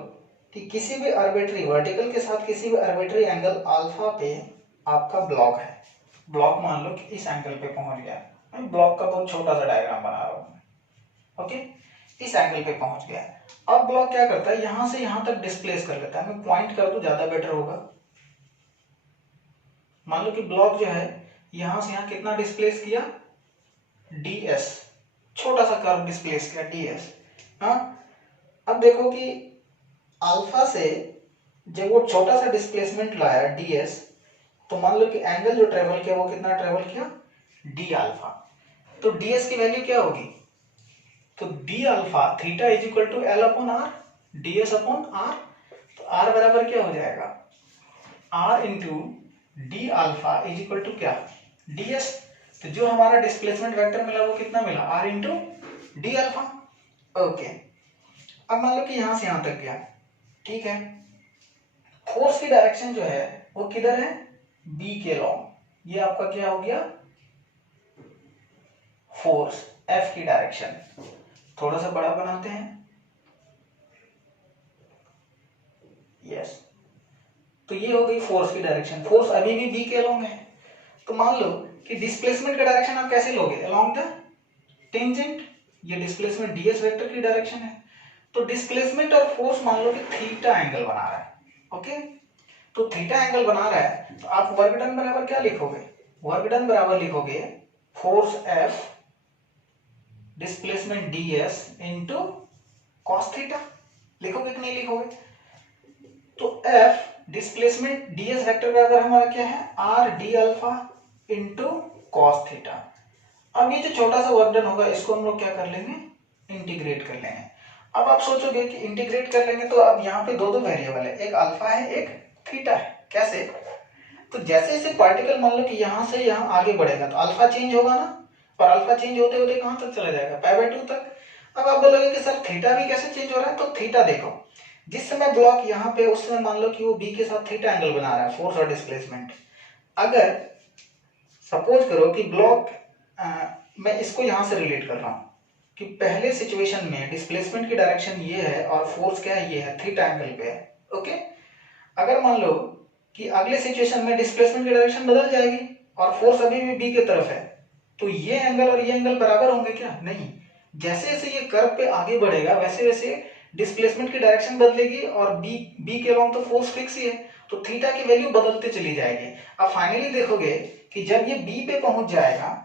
कि किसी भी आर्बिट्री वर्टिकल के साथ किसी भी आर्बिट्री एंगल अल्फा पे आपका ब्लॉक है। ब्लॉक मान लो कि इस एंगल पे पहुंच गया, मैं ब्लॉक का बहुत छोटा सा डायग्राम बना रहा हूं। ओके, इस एंगल पे पहुंच गया। अब ब्लॉक क्या करता है, यहां से यहां तक डिस्प्लेस कर लेता है। मैं पॉइंट कर दूं, ज्यादा बेटर होगा। मान लो कि ब्लॉक जो है यहां से यहां कितना डिस्प्लेस किया? ds, छोटा सा कर्व डिस्प्लेस किया ds। हाँ, अब देखो कि अल्फा से जब वो छोटा सा डिस्प्लेसमेंट लाया ds, तो मान लो कि एंगल जो ट्रेवल किया वो कितना ट्रेवल किया? d alpha. तो ds की वैल्यू क्या होगी? तो d alpha theta is equal to L upon R, ds upon R. तो r बराबर क्या हो जाएगा? r into D alpha is equal to क्या? ds। तो जो हमारा डिस्प्लेसमेंट वेक्टर मिला वो कितना मिला? r into D alpha. Okay, अब मान लो कि यहां से यहां तक गया, ठीक है। फोर्स की डायरेक्शन जो है वो किधर है? b के लॉन्ग। ये आपका क्या हो गया? फोर्स f की डायरेक्शन। थोड़ा सा बड़ा बनाते हैं, यस। तो ये हो गई फोर्स की डायरेक्शन। फोर्स अभी भी b के अलोंग है। तो मान लो कि डिस्प्लेसमेंट का डायरेक्शन आप कैसे लोगे? Along the tangent. ये डिस्प्लेसमेंट ds वेक्टर की डायरेक्शन है। तो डिस्प्लेसमेंट और फोर्स मान लो कि थीटा एंगल बना रहा है। ओके, तो थीटा एंगल बना रहा है, तो आप वर्क डन बराबर क्या लिखोगे? वर्क डन बराबर लिखोगे force F displacement ds into cos theta. लिखोगे कि नहीं लिखोगे? तो F डिस्प्लेसमेंट ds वेक्टर बराबर हमारा क्या है? r d alpha into cos theta. अब ये जो छोटा सा वर्क डन होगा इसको हम लोग क्या कर लेंगे? इंटीग्रेट कर लेंगे। अब आप सोचोगे कि इंटीग्रेट कर लेंगे तो अब यहाँ पे दो दो वेरिएबल है, एक अल्फा है एक थीटा है। कैसे? तो जैसे जैसे पार्टिकल मान लो कि यहाँ से यहाँ आगे बढ़ेगा तो अल्फा चेंज होगा ना, और अल्फा चेंज होते होते कहां तक चला जाएगा? π/2 तक। अब आप बोलोगे कि सर थीटा भी कैसे चेंज हो रहा है? तो थीटा देखो, जिस समय ब्लॉक यहाँ पे उस समय मान लो कि वो बी के साथ थीटा एंगल बना रहा है, फोर्स और डिस्प्लेसमेंट। अगर सपोज करो कि ब्लॉक, मैं इसको यहां से रिलेट कर रहा हूं कि पहले सिचुएशन में डिस्प्लेसमेंट की डायरेक्शन ये है और फोर्स क्या है? ये है, थीटा एंगल पे है। ओके, अगर मान लो कि अगले सिचुएशन में डिस्प्लेसमेंट की डायरेक्शन बदल जाएगी और फोर्स अभी भी बी की तरफ है, तो ये एंगल और ये एंगल बराबर होंगे क्या? नहीं। जैसे जैसे ये कर्व पे आगे बढ़ेगा वैसे वैसे डिस्प्लेसमेंट की डायरेक्शन बदलेगी और बी के अलोंग तो फोर्स फिक्स ही है, तो थीटा की वैल्यू बदलते चली जाएगी। अब फाइनली देखोगे कि जब ये बी पे पहुंच जाएगा,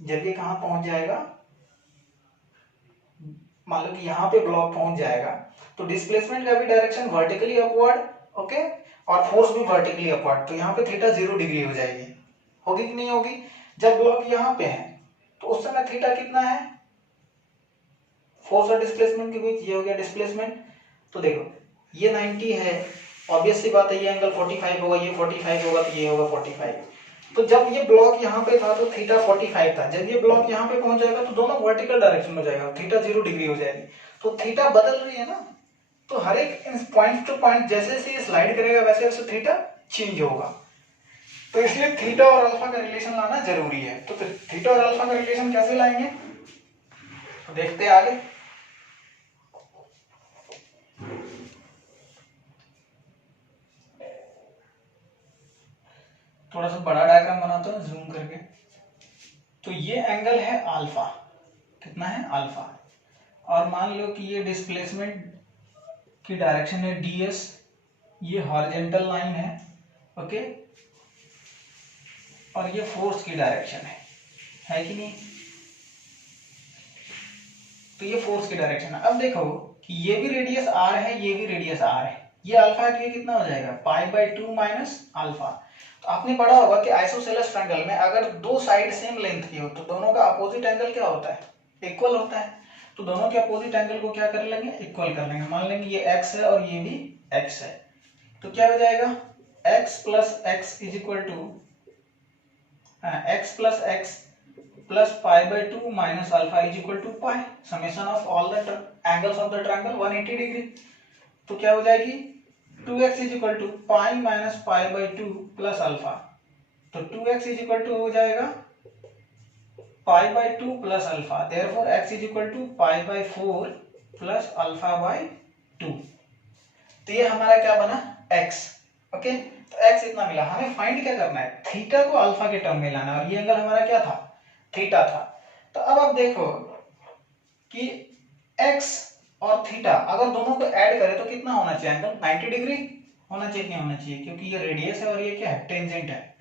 जब ये कहां पहुंच जाएगा, मान लो कि यहां पे ब्लॉक पहुंच जाएगा, तो डिस्प्लेसमेंट का भी डायरेक्शन वर्टिकली अपवर्ड, ओके, और फोर्स भी वर्टिकली अपवर्ड। तो यहाँ पे थीटा 0 डिग्री हो जाएगी। होगी कि नहीं होगी? जब ब्लॉक यहाँ पे है तो उस समय थीटा कितना है? फोर्स और डिस्प्लेसमेंट के बीच ये हो गया डिस्प्लेसमेंट। तो देखो ये 90 है, ऑब्वियस सी बात है ये एंगल 45 होगा, ये 45 होगा, तो ये होगा 45। तो जब ये ब्लॉक यहाँ पे था तो थीटा 45 था। जब ये ब्लॉक यहाँ पे पहुंच जाएगा तो दोनों वर्टिकल डायरेक्शन में जाएगा, थीटा 0 डिग्री हो जाएगी। तो थीटा बदल रही है ना, तो हर एक पॉइंट टू पॉइंट जैसे जैसे ये स्लाइड करेगा वैसे वैसे थीटा चेंज होगा। तो इसलिए थीटा और अल्फा का रिलेशन लाना जरूरी है। तो फिर थीटा और अल्फा का रिलेशन कैसे लाएंगे? तो देखते हैं आगे। थोड़ा सा बड़ा डायग्राम बनाता हूं जूम करके। तो ये एंगल है अल्फा, कितना है? अल्फा। और मान लो कि ये डिस्प्लेसमेंट की डायरेक्शन है ds, ये हॉरिजॉन्टल लाइन है, ओके, और ये फोर्स की डायरेक्शन है कि नहीं? तो ये फोर्स की डायरेक्शन है। अब देखो कि ये भी रेडियस r है, ये भी रेडियस r है, ये अल्फा है, तो ये कितना हो जाएगा π/2 माइनस अल्फा। तो आपने पढ़ा होगा कि आइसोसेलेस ट्रायंगल में अगर दो साइड सेम लेंथ की हो तो दोनों का अपोजिट एंगल क्या होता है? इक्वल होता है। तो दोनों के अपोजिट एंगल को क्या कर लेंगे? इक्वल कर लेंगे। मान लेंगे ये x है और ये भी x है, तो क्या हो जाएगा x plus x is equal to x plus x plus π/2 minus alpha is equal to pi, summation of all the angles of the triangle 180 degree. तो क्या हो जाएगी 2x is equal to pi minus π/2 plus alpha. तो 2x is equal to हो जाएगा π/2 plus alpha, therefore x is equal to π/4 plus alpha by 2। तो ये हमारा क्या बना x, ओके। तो x इतना मिला। हमें फाइंड क्या करना है? थीटा को अल्फा के टर्म में लाना है, और ये एंगल हमारा क्या था? थीटा था। तो अब आप देखो कि x और थीटा अगर दोनों को ऐड करें तो कितना होना चाहिए एंगल? 90 डिग्री होना चाहिए, नहीं होना चाहिए? क्योंकि ये रेडियस है और ये क्या है? टेंजेंट है।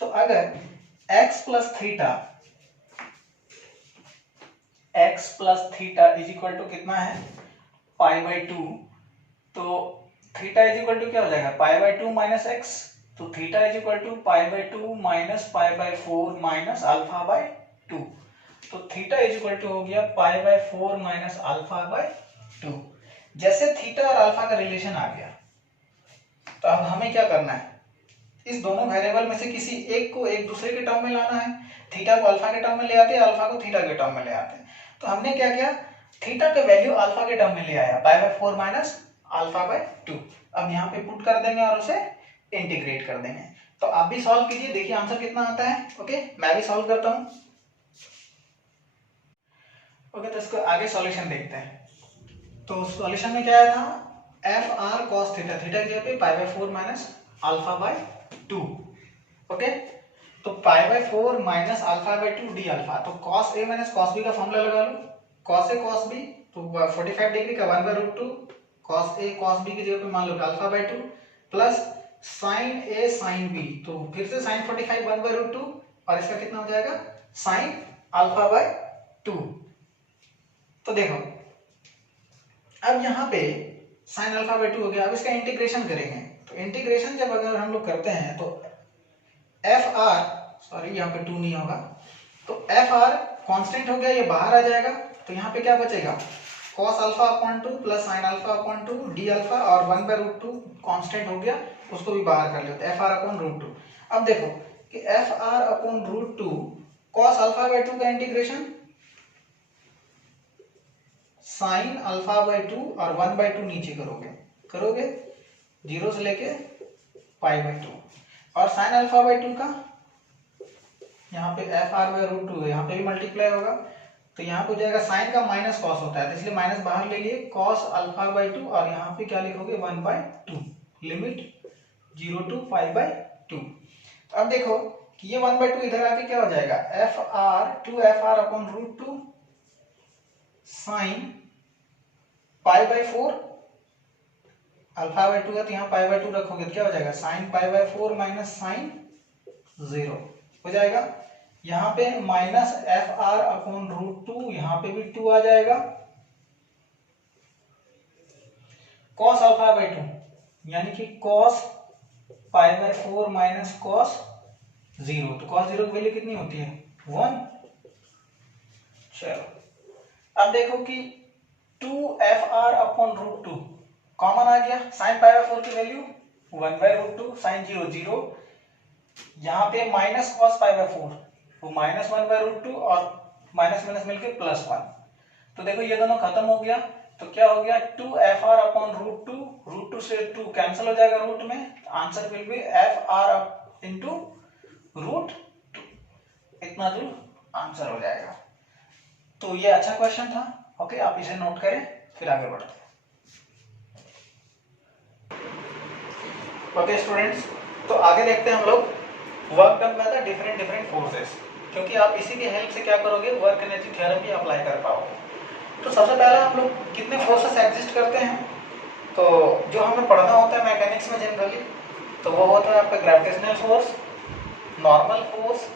तो अगर x plus theta is equal to कितना है? π/2, तो थीटा इज इक्वल टू क्या हो जाएगा? π/2 माइनस x। तो theta is equal to π/2 minus π/4 minus alpha by 2। तो थीटा इज इक्वल टू हो गया π/4 माइनस अल्फा बाय 2। जैसे थीटा और अल्फा का रिलेशन आ गया, तो अब हमें क्या करना है? इस दोनों वेरिएबल में से किसी एक को एक दूसरे के टर्म में लाना है। थीटा को अल्फा के टर्म में ले आते हैं, अल्फा को थीटा के टर्म में ले आते हैं। तो हमने क्या किया? थीटा का वैल्यू अल्फा के टर्म में ले आया, π/4 माइनस अल्फा बाय 2। अब यहाँ पे पुट कर देंगे और उसे इंटीग्रेट कर देंगे। तो आप भी सॉल्व कीजिए, देखिए आंसर कितना आता है। ओके, मैं भी सॉल्व करता हूं। ओके, तो इसको आगे सॉल्यूशन देखते हैं। तो सॉल्यूशन में क्या आया था? FR cos थीटा, थीटा की जगह पे π/4 माइनस अल्फा बाय 2। ओके, तो π/4 minus alpha by 2 D alpha. तो cos A minus cos B का फॉर्मूला लगा लो। cos A cos B, तो 45 डिग्री का 1/√2 cos A cos B की जगह पे मान लो alpha by 2 plus sin A sin B, तो फिर से sin 45 1/√2 और इसका कितना हो जाएगा? sin alpha by 2। तो देखो अब यहाँ पे sin अल्फा बाय 2 हो गया। अब इसका इंटीग्रेशन करेंगे। तो इंटीग्रेशन जब अगर हम लोग करते हैं तो FR, सॉरी यहाँ पे 2 नहीं होगा, तो FR कांस्टेंट हो गया, ये बाहर आ जाएगा। तो यहाँ पे क्या बचेगा? cos alpha upon 2 plus sin alpha upon 2 D alpha, और 1/√2 कांस्टेंट हो गया, उसको भी बाहर कर लेते हैं, FR अपॉन √2। अब देखो कि FR upon √2 cos alpha by 2 का इंटीग्रेशन sin अल्फा बाय 2 और 1/2 नीचे करोगे 0 से लेके π/2, और sin अल्फा बाय 2 का यहाँ पे FR बाय √2 है, यहाँ पे भी मल्टीप्लाई होगा। तो यहाँ पे हो जाएगा साइन का माइनस कॉस होता है, तो इसलिए माइनस बाहर ले लिए, cos अल्फा बाय 2, और यहाँ पे क्या लिखोगे? 1/2, लिमिट 0 to π/2। तो अब देखो कि ये 1/2 इधर आके क्या हो जाएगा?2FR अपॉन √2 साइन π/4, अल्फा बाय 2 है तो यहाँ π/2 रखोगे तो क्या हो जाएगा? साइन π/4 माइनस साइन 0 हो जाएगा। यहाँ पे माइनस FR अपॉन √2, यहाँ पे भी 2 आ जाएगा, cos अल्फा बाय 2 यानी कि cos π/4 माइनस cos 0। तो cos 0 की वैल्यू कितनी होती है? 1। चलो अब देखो कि 2FR अपॉन √2 कॉमन आ गया, sin π/4 की वैल्यू 1/√2 sin 0 0, यहाँ पे माइनस cos π/4 वो माइनस 1/√2 और माइनस माइनस मिलके प्लस 1। तो देखो ये दोनों खत्म हो गया, तो क्या हो गया? 2FR अपॉन √2 से 2 कैंसिल हो जाएगा रूट में, answer will be FR into √2, इतना जो आंसर हो जाएगा। तो ये अच्छा क्वेश्चन था। ओके, आप इसे नोट करें, फिर आगे बढ़ते हैं। ओके स्टूडेंट्स, तो आगे देखते हैं हम लोग work done by the different forces, क्योंकि आप इसी की हेल्प से क्या करोगे? वर्क एनर्जी थ्योरम भी अप्लाई कर पाओगे। तो सबसे पहले हम लोग कितने फोर्सेस एग्जिस्ट करते हैं? तो जो हमें पढ़ना होता है मैकेनिक्स में जनरली, तो वो होता है आपका gravitational force, normal force,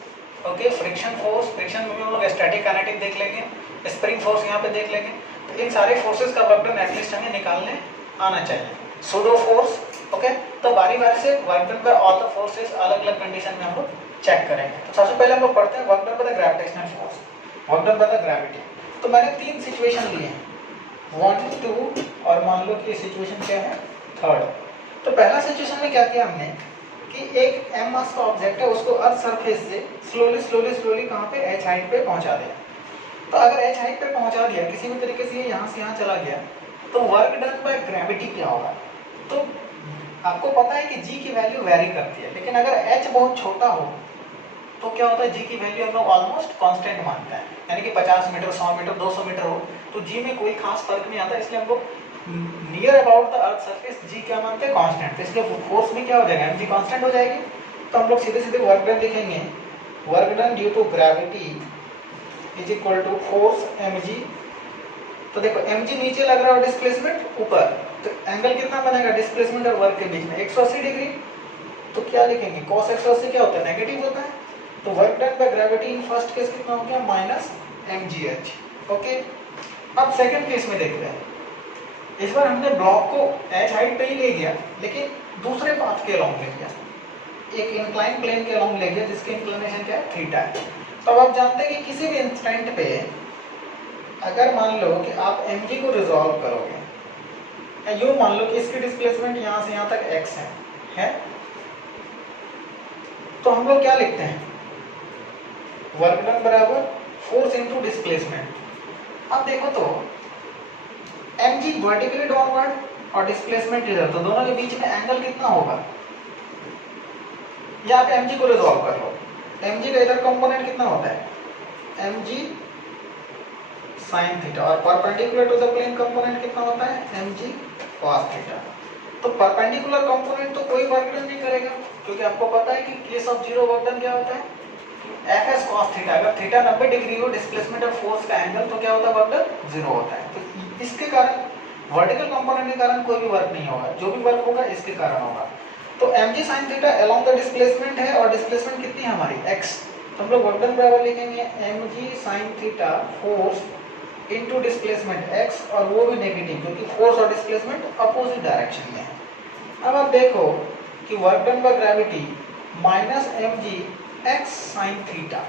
okay, friction force, friction में भी हम लोग स्टैटिक काइनेटिक देख लेंगे, स्प्रिंग फोर्स यहाँ पे देख लेंगे। तो इन सारे फोर्सेस का वर्क डन एटलीस्ट हमें निकालने आना चाहिए। Pseudo force, okay. तो बारी बारी से वर्क डन पर ऑल द फोर्सेस अलग अलग कंडीशन में हम लोग चेक करेंगे। तो सबसे पहले हम लोग पढ़ते हैं work done by the gravitational force, work done by the gravity. तो मैंने 3 सिचुएशन लिए हैं, 1, 2 और मान लो कि सिचुएशन क्या है, 3rd। तो पहला सिचुएशन में क्या किया हमने कि एक m मास का ऑब्जेक्ट है, उसको अर्थ सरफेस से स्लोली कहाँ पे h हाइट पे पहुंचा दिया। तो अगर h हाइट पे पहुंचा दिया किसी भी तरीके से, यहाँ से यहाँ चला गया, तो वर्क डन बाय ग्रेविटी क्या होगा। तो आपको पता है कि g की वैल्यू वेरी करती है, लेकिन अगर h बहुत छोटा हो तो क्या होता है, g की वैल्यू हम लोग ऑलमोस्ट कांस्टेंट मानते हैं, यानी कि 50 मीटर, 100 मीटर, 200 मीटर हो तो g में कोई खास फर्क नहीं आता, इसलिए हम लोग near about the earth surface g क्या मानते हैं, कांस्टेंट। तो इसलिए फोर्स भी क्या हो जाएगा, mg कांस्टेंट हो जाएगी। तो हम लोग सीधे सीधे वर्क डन लिखेंगे, work done due to gravity is equal to force mg। तो देखो mg नीचे लग रहा है और डिस्प्लेसमेंट ऊपर, तो एंगल कितना बनेगा डिस्प्लेसमेंट और वर्क के बीच में, 180 डिग्री। तो क्या लिखेंगे, cos 180 क्या होता है, नेगेटिव होता है। तो work done by gravity in first case कितना हो गया, माइनस mgh, ओके। अब सेकंड केस में देखते हैं। इस बार हमने ब्लॉक को h हाइट पे ही ले गया, लेकिन दूसरे पाथ के अलोंग ले गया, एक इंक्लाइन प्लेन के अलोंग ले गया, जिसकी इंक्लिनेशन क्या है, थीटा है। तो अब आप जानते हैं कि किसी भी इंस्टेंट पे अगर मान लो कि आप mg को रिजॉल्व करोगे, यूं मान लो कि इसकी डिस्प्लेसमेंट यहाँ से यहाँ तक x है, तो हम लोग क्या लिखते हैं, वर्क डन बराबर फोर्स इनटू डिस्प्लेसमेंट। अब देखो तो mg वर्टिकली डाउनवर्ड और डिस्प्लेसमेंट इधर, तो दोनों के बीच में एंगल कितना होगा, या आप mg को रिजॉल्व कर लो। mg का इधर कंपोनेंट कितना होता है, mg sin थीटा, और perpendicular to the plane component कितना होता है, mg cos थीटा। तो परपेंडिकुलर कंपोनेंट तो कोई वर्क डन नहीं करेगा, क्योंकि आपको पता है कि case of zero work done क्या होता है, fs cos थीटा। अगर थीटा 90 डिग्री हो डिस्प्लेसमेंट और फोर्स का एंगल, तो क्या होता है, वर्क डन 0 होता है। तो इसके कारण वर्टिकल कंपोनेंट के कारण कोई भी वर्क नहीं होगा, जो भी वर्क होगा इसके कारण होगा। तो mg sin theta along the displacement है, और डिस्प्लेसमेंट कितनी है हमारी, x। तो हम लोग वर्क डन बराबर लिखेंगे mg sin theta force into displacement x, और वो भी नेगेटिव, क्योंकि फोर्स और डिस्प्लेसमेंट अपोजिट डायरेक्शन में है। अब आप देखो कि work done by gravity minus mg x sin theta.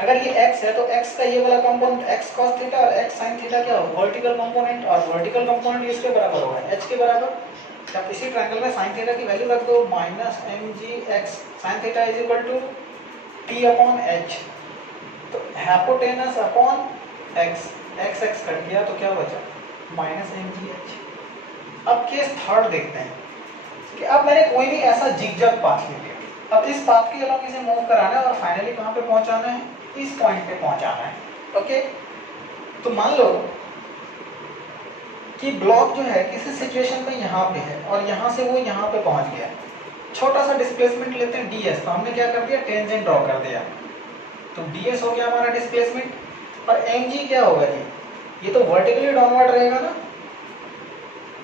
अगर ये x है तो x का ये वाला कंपोनेंट x cos थीटा और x sin थीटा क्या हो, वर्टिकल कंपोनेंट, और वर्टिकल कंपोनेंट इसके बराबर होगा, h के बराबर। जब इसी ट्रायंगल में sin थीटा की वैल्यू रख दो, minus mg x sin theta is equal to t upon h। तो hypotenuse upon x, x cut गया तो क्या बचा, माइनस mgh। अब केस थर्ड देखते हैं कि अब मैंने कोई भी ऐसा जिगजैग पाथ ले लिया, अब इस पाथ के अलोंग इसे मूव कराना है और फाइनली कहाँ पे पहुंचाना है, इस पॉइंट पे पहुंचाना है, ओके। तो मान लो कि ब्लॉक जो है किसी सिचुएशन में यहाँ पे है और यहाँ से वो यहाँ पे पहुंच गया, छोटा सा डिस्प्लेसमेंट लेते हैं ds। तो हमने क्या कर दिया, टेंजेंट ड्रॉ कर दिया, तो ds हो गया हमारा डिस्प्लेसमेंट, और mg क्या होगा जी, ये तो वर्टिकली डाउनवर्ड रहेगा ना,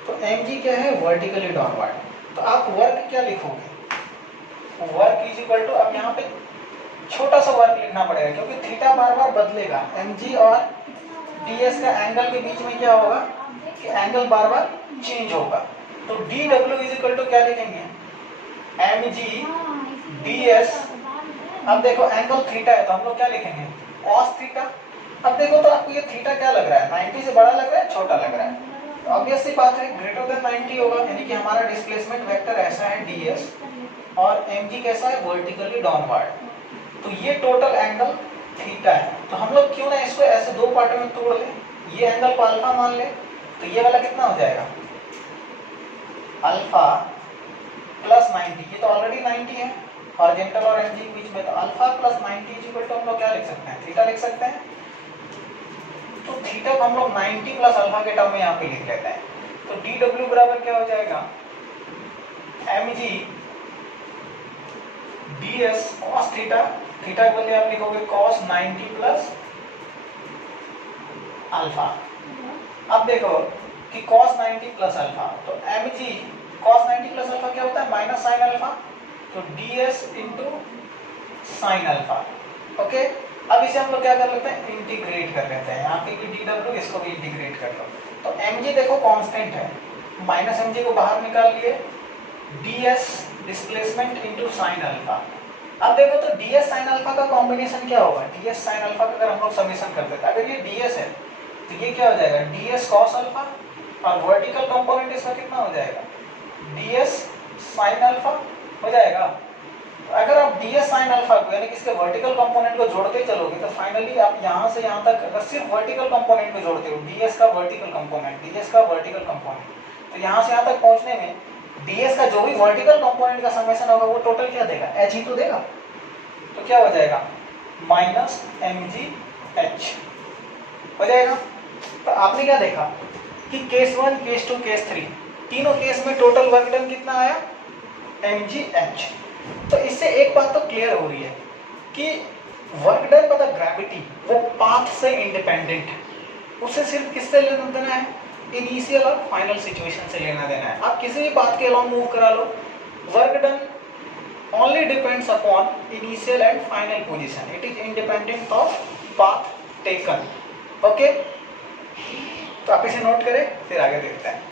तो mg क्या है, वर्टिकली डाउनवर्ड। तो आप वर्क क्या लिखोगे, वर्क इज इक्वल टू, अब यहाँ पे छोटा सा वर्क लिखना पड़ेगा, क्योंकि थीटा बार बार बदलेगा, mg और ds का एंगल के बीच में क्या होगा कि एंगल बार बार चेंज होगा। तो dw इज इक्वल टू क्या लिखेंगे, mg ds। अब देखो एंगल थीटा है तो हम लोग क्या लिखेंगे, cos थीटा। अब देखो तो आपको ये थीटा क्या लग रहा है, 90 से बड़ा लग रहा है, छोटा लग रहा है, तो ऑब्वियस सी बात है ग्रेटर देन 90 होगा, यानी कि हमारा डिस्प्लेसमेंट वेक्टर ऐसा है ds, और mg कैसा है, वर्टिकली डाउनवर्ड। तो ये टोटल एंगल थीटा है। तो हम लोग क्यों ना इसको ऐसे दो पार्टों में तोड़ लें, ये एंगल को अल्फा मान ले, तो ये वाला कितना हो जाएगा, अल्फा प्लस 90, ये तो ऑलरेडी 90 है हॉरिजॉन्टल और mg के बीच में, तो alpha plus 90 is equal to हम लोग क्या लिख सकते हैं, थीटा लिख सकते हैं। तो थीटा को हम लोग 90 प्लस अल्फा के टर्म में यहाँ पे लिख लेते हैं। तो dw बराबर क्या हो जाएगा, mg ds cos theta, theta के बदले आप लिखोगे cos 90 प्लस अल्फा। अब देखो कि cos 90 प्लस अल्फा, तो mg cos 90 प्लस अल्फा क्या होता है, माइनस साइन अल्फा, तो ds into sine alpha. Okay, अब इसे हम लोग क्या कर लेते हैं, इंटीग्रेट कर लेते हैं, यहाँ पे भी dw, इसको भी इंटीग्रेट कर लो। तो mg देखो कांस्टेंट है, माइनस mg को बाहर निकाल लिए, ds displacement into sine alpha. अब देखो तो ds साइन अल्फा का कॉम्बिनेशन क्या होगा, ds साइन अल्फा का अगर हम लोग समीशन कर देते हैं, अगर ये ds है तो ये क्या हो जाएगा, ds cos अल्फा, और वर्टिकल कंपोनेंट इसका कितना हो जाएगा, ds साइन अल्फा हो जाएगा। अगर आप ds साइन अल्फा को यानी कि इसके वर्टिकल कंपोनेंट को जोड़ते चलोगे तो फाइनली आप यहाँ से यहाँ तक अगर सिर्फ वर्टिकल कंपोनेंट को जोड़ते हो, ds का वर्टिकल कंपोनेंट, तो यहाँ से यहाँ तक पहुँचने में ds का जो भी वर्टिकल कंपोनेंट का समेशन होगा वो टोटल क्या देगा, h ही तो देगा। तो क्या हो जाएगा, माइनस mg h हो जाएगा। तो आपने क्या देखा कि केस 1, केस 2, केस 3 तीनों केस में टोटल वर्क डन कितना आया, mg h। तो इससे एक बात तो क्लियर हो रही है कि work done by the gravity वो पाथ से इंडिपेंडेंट है, उसे सिर्फ किससे लेना देना है, इनिशियल और फाइनल सिचुएशन से लेना देना है। आप किसी भी पाथ के अलॉन्ग मूव करा लो, work done only depends upon initial and final position, it is independent of path taken। Okay, तो आप इसे नोट करें, फिर आगे देखते हैं।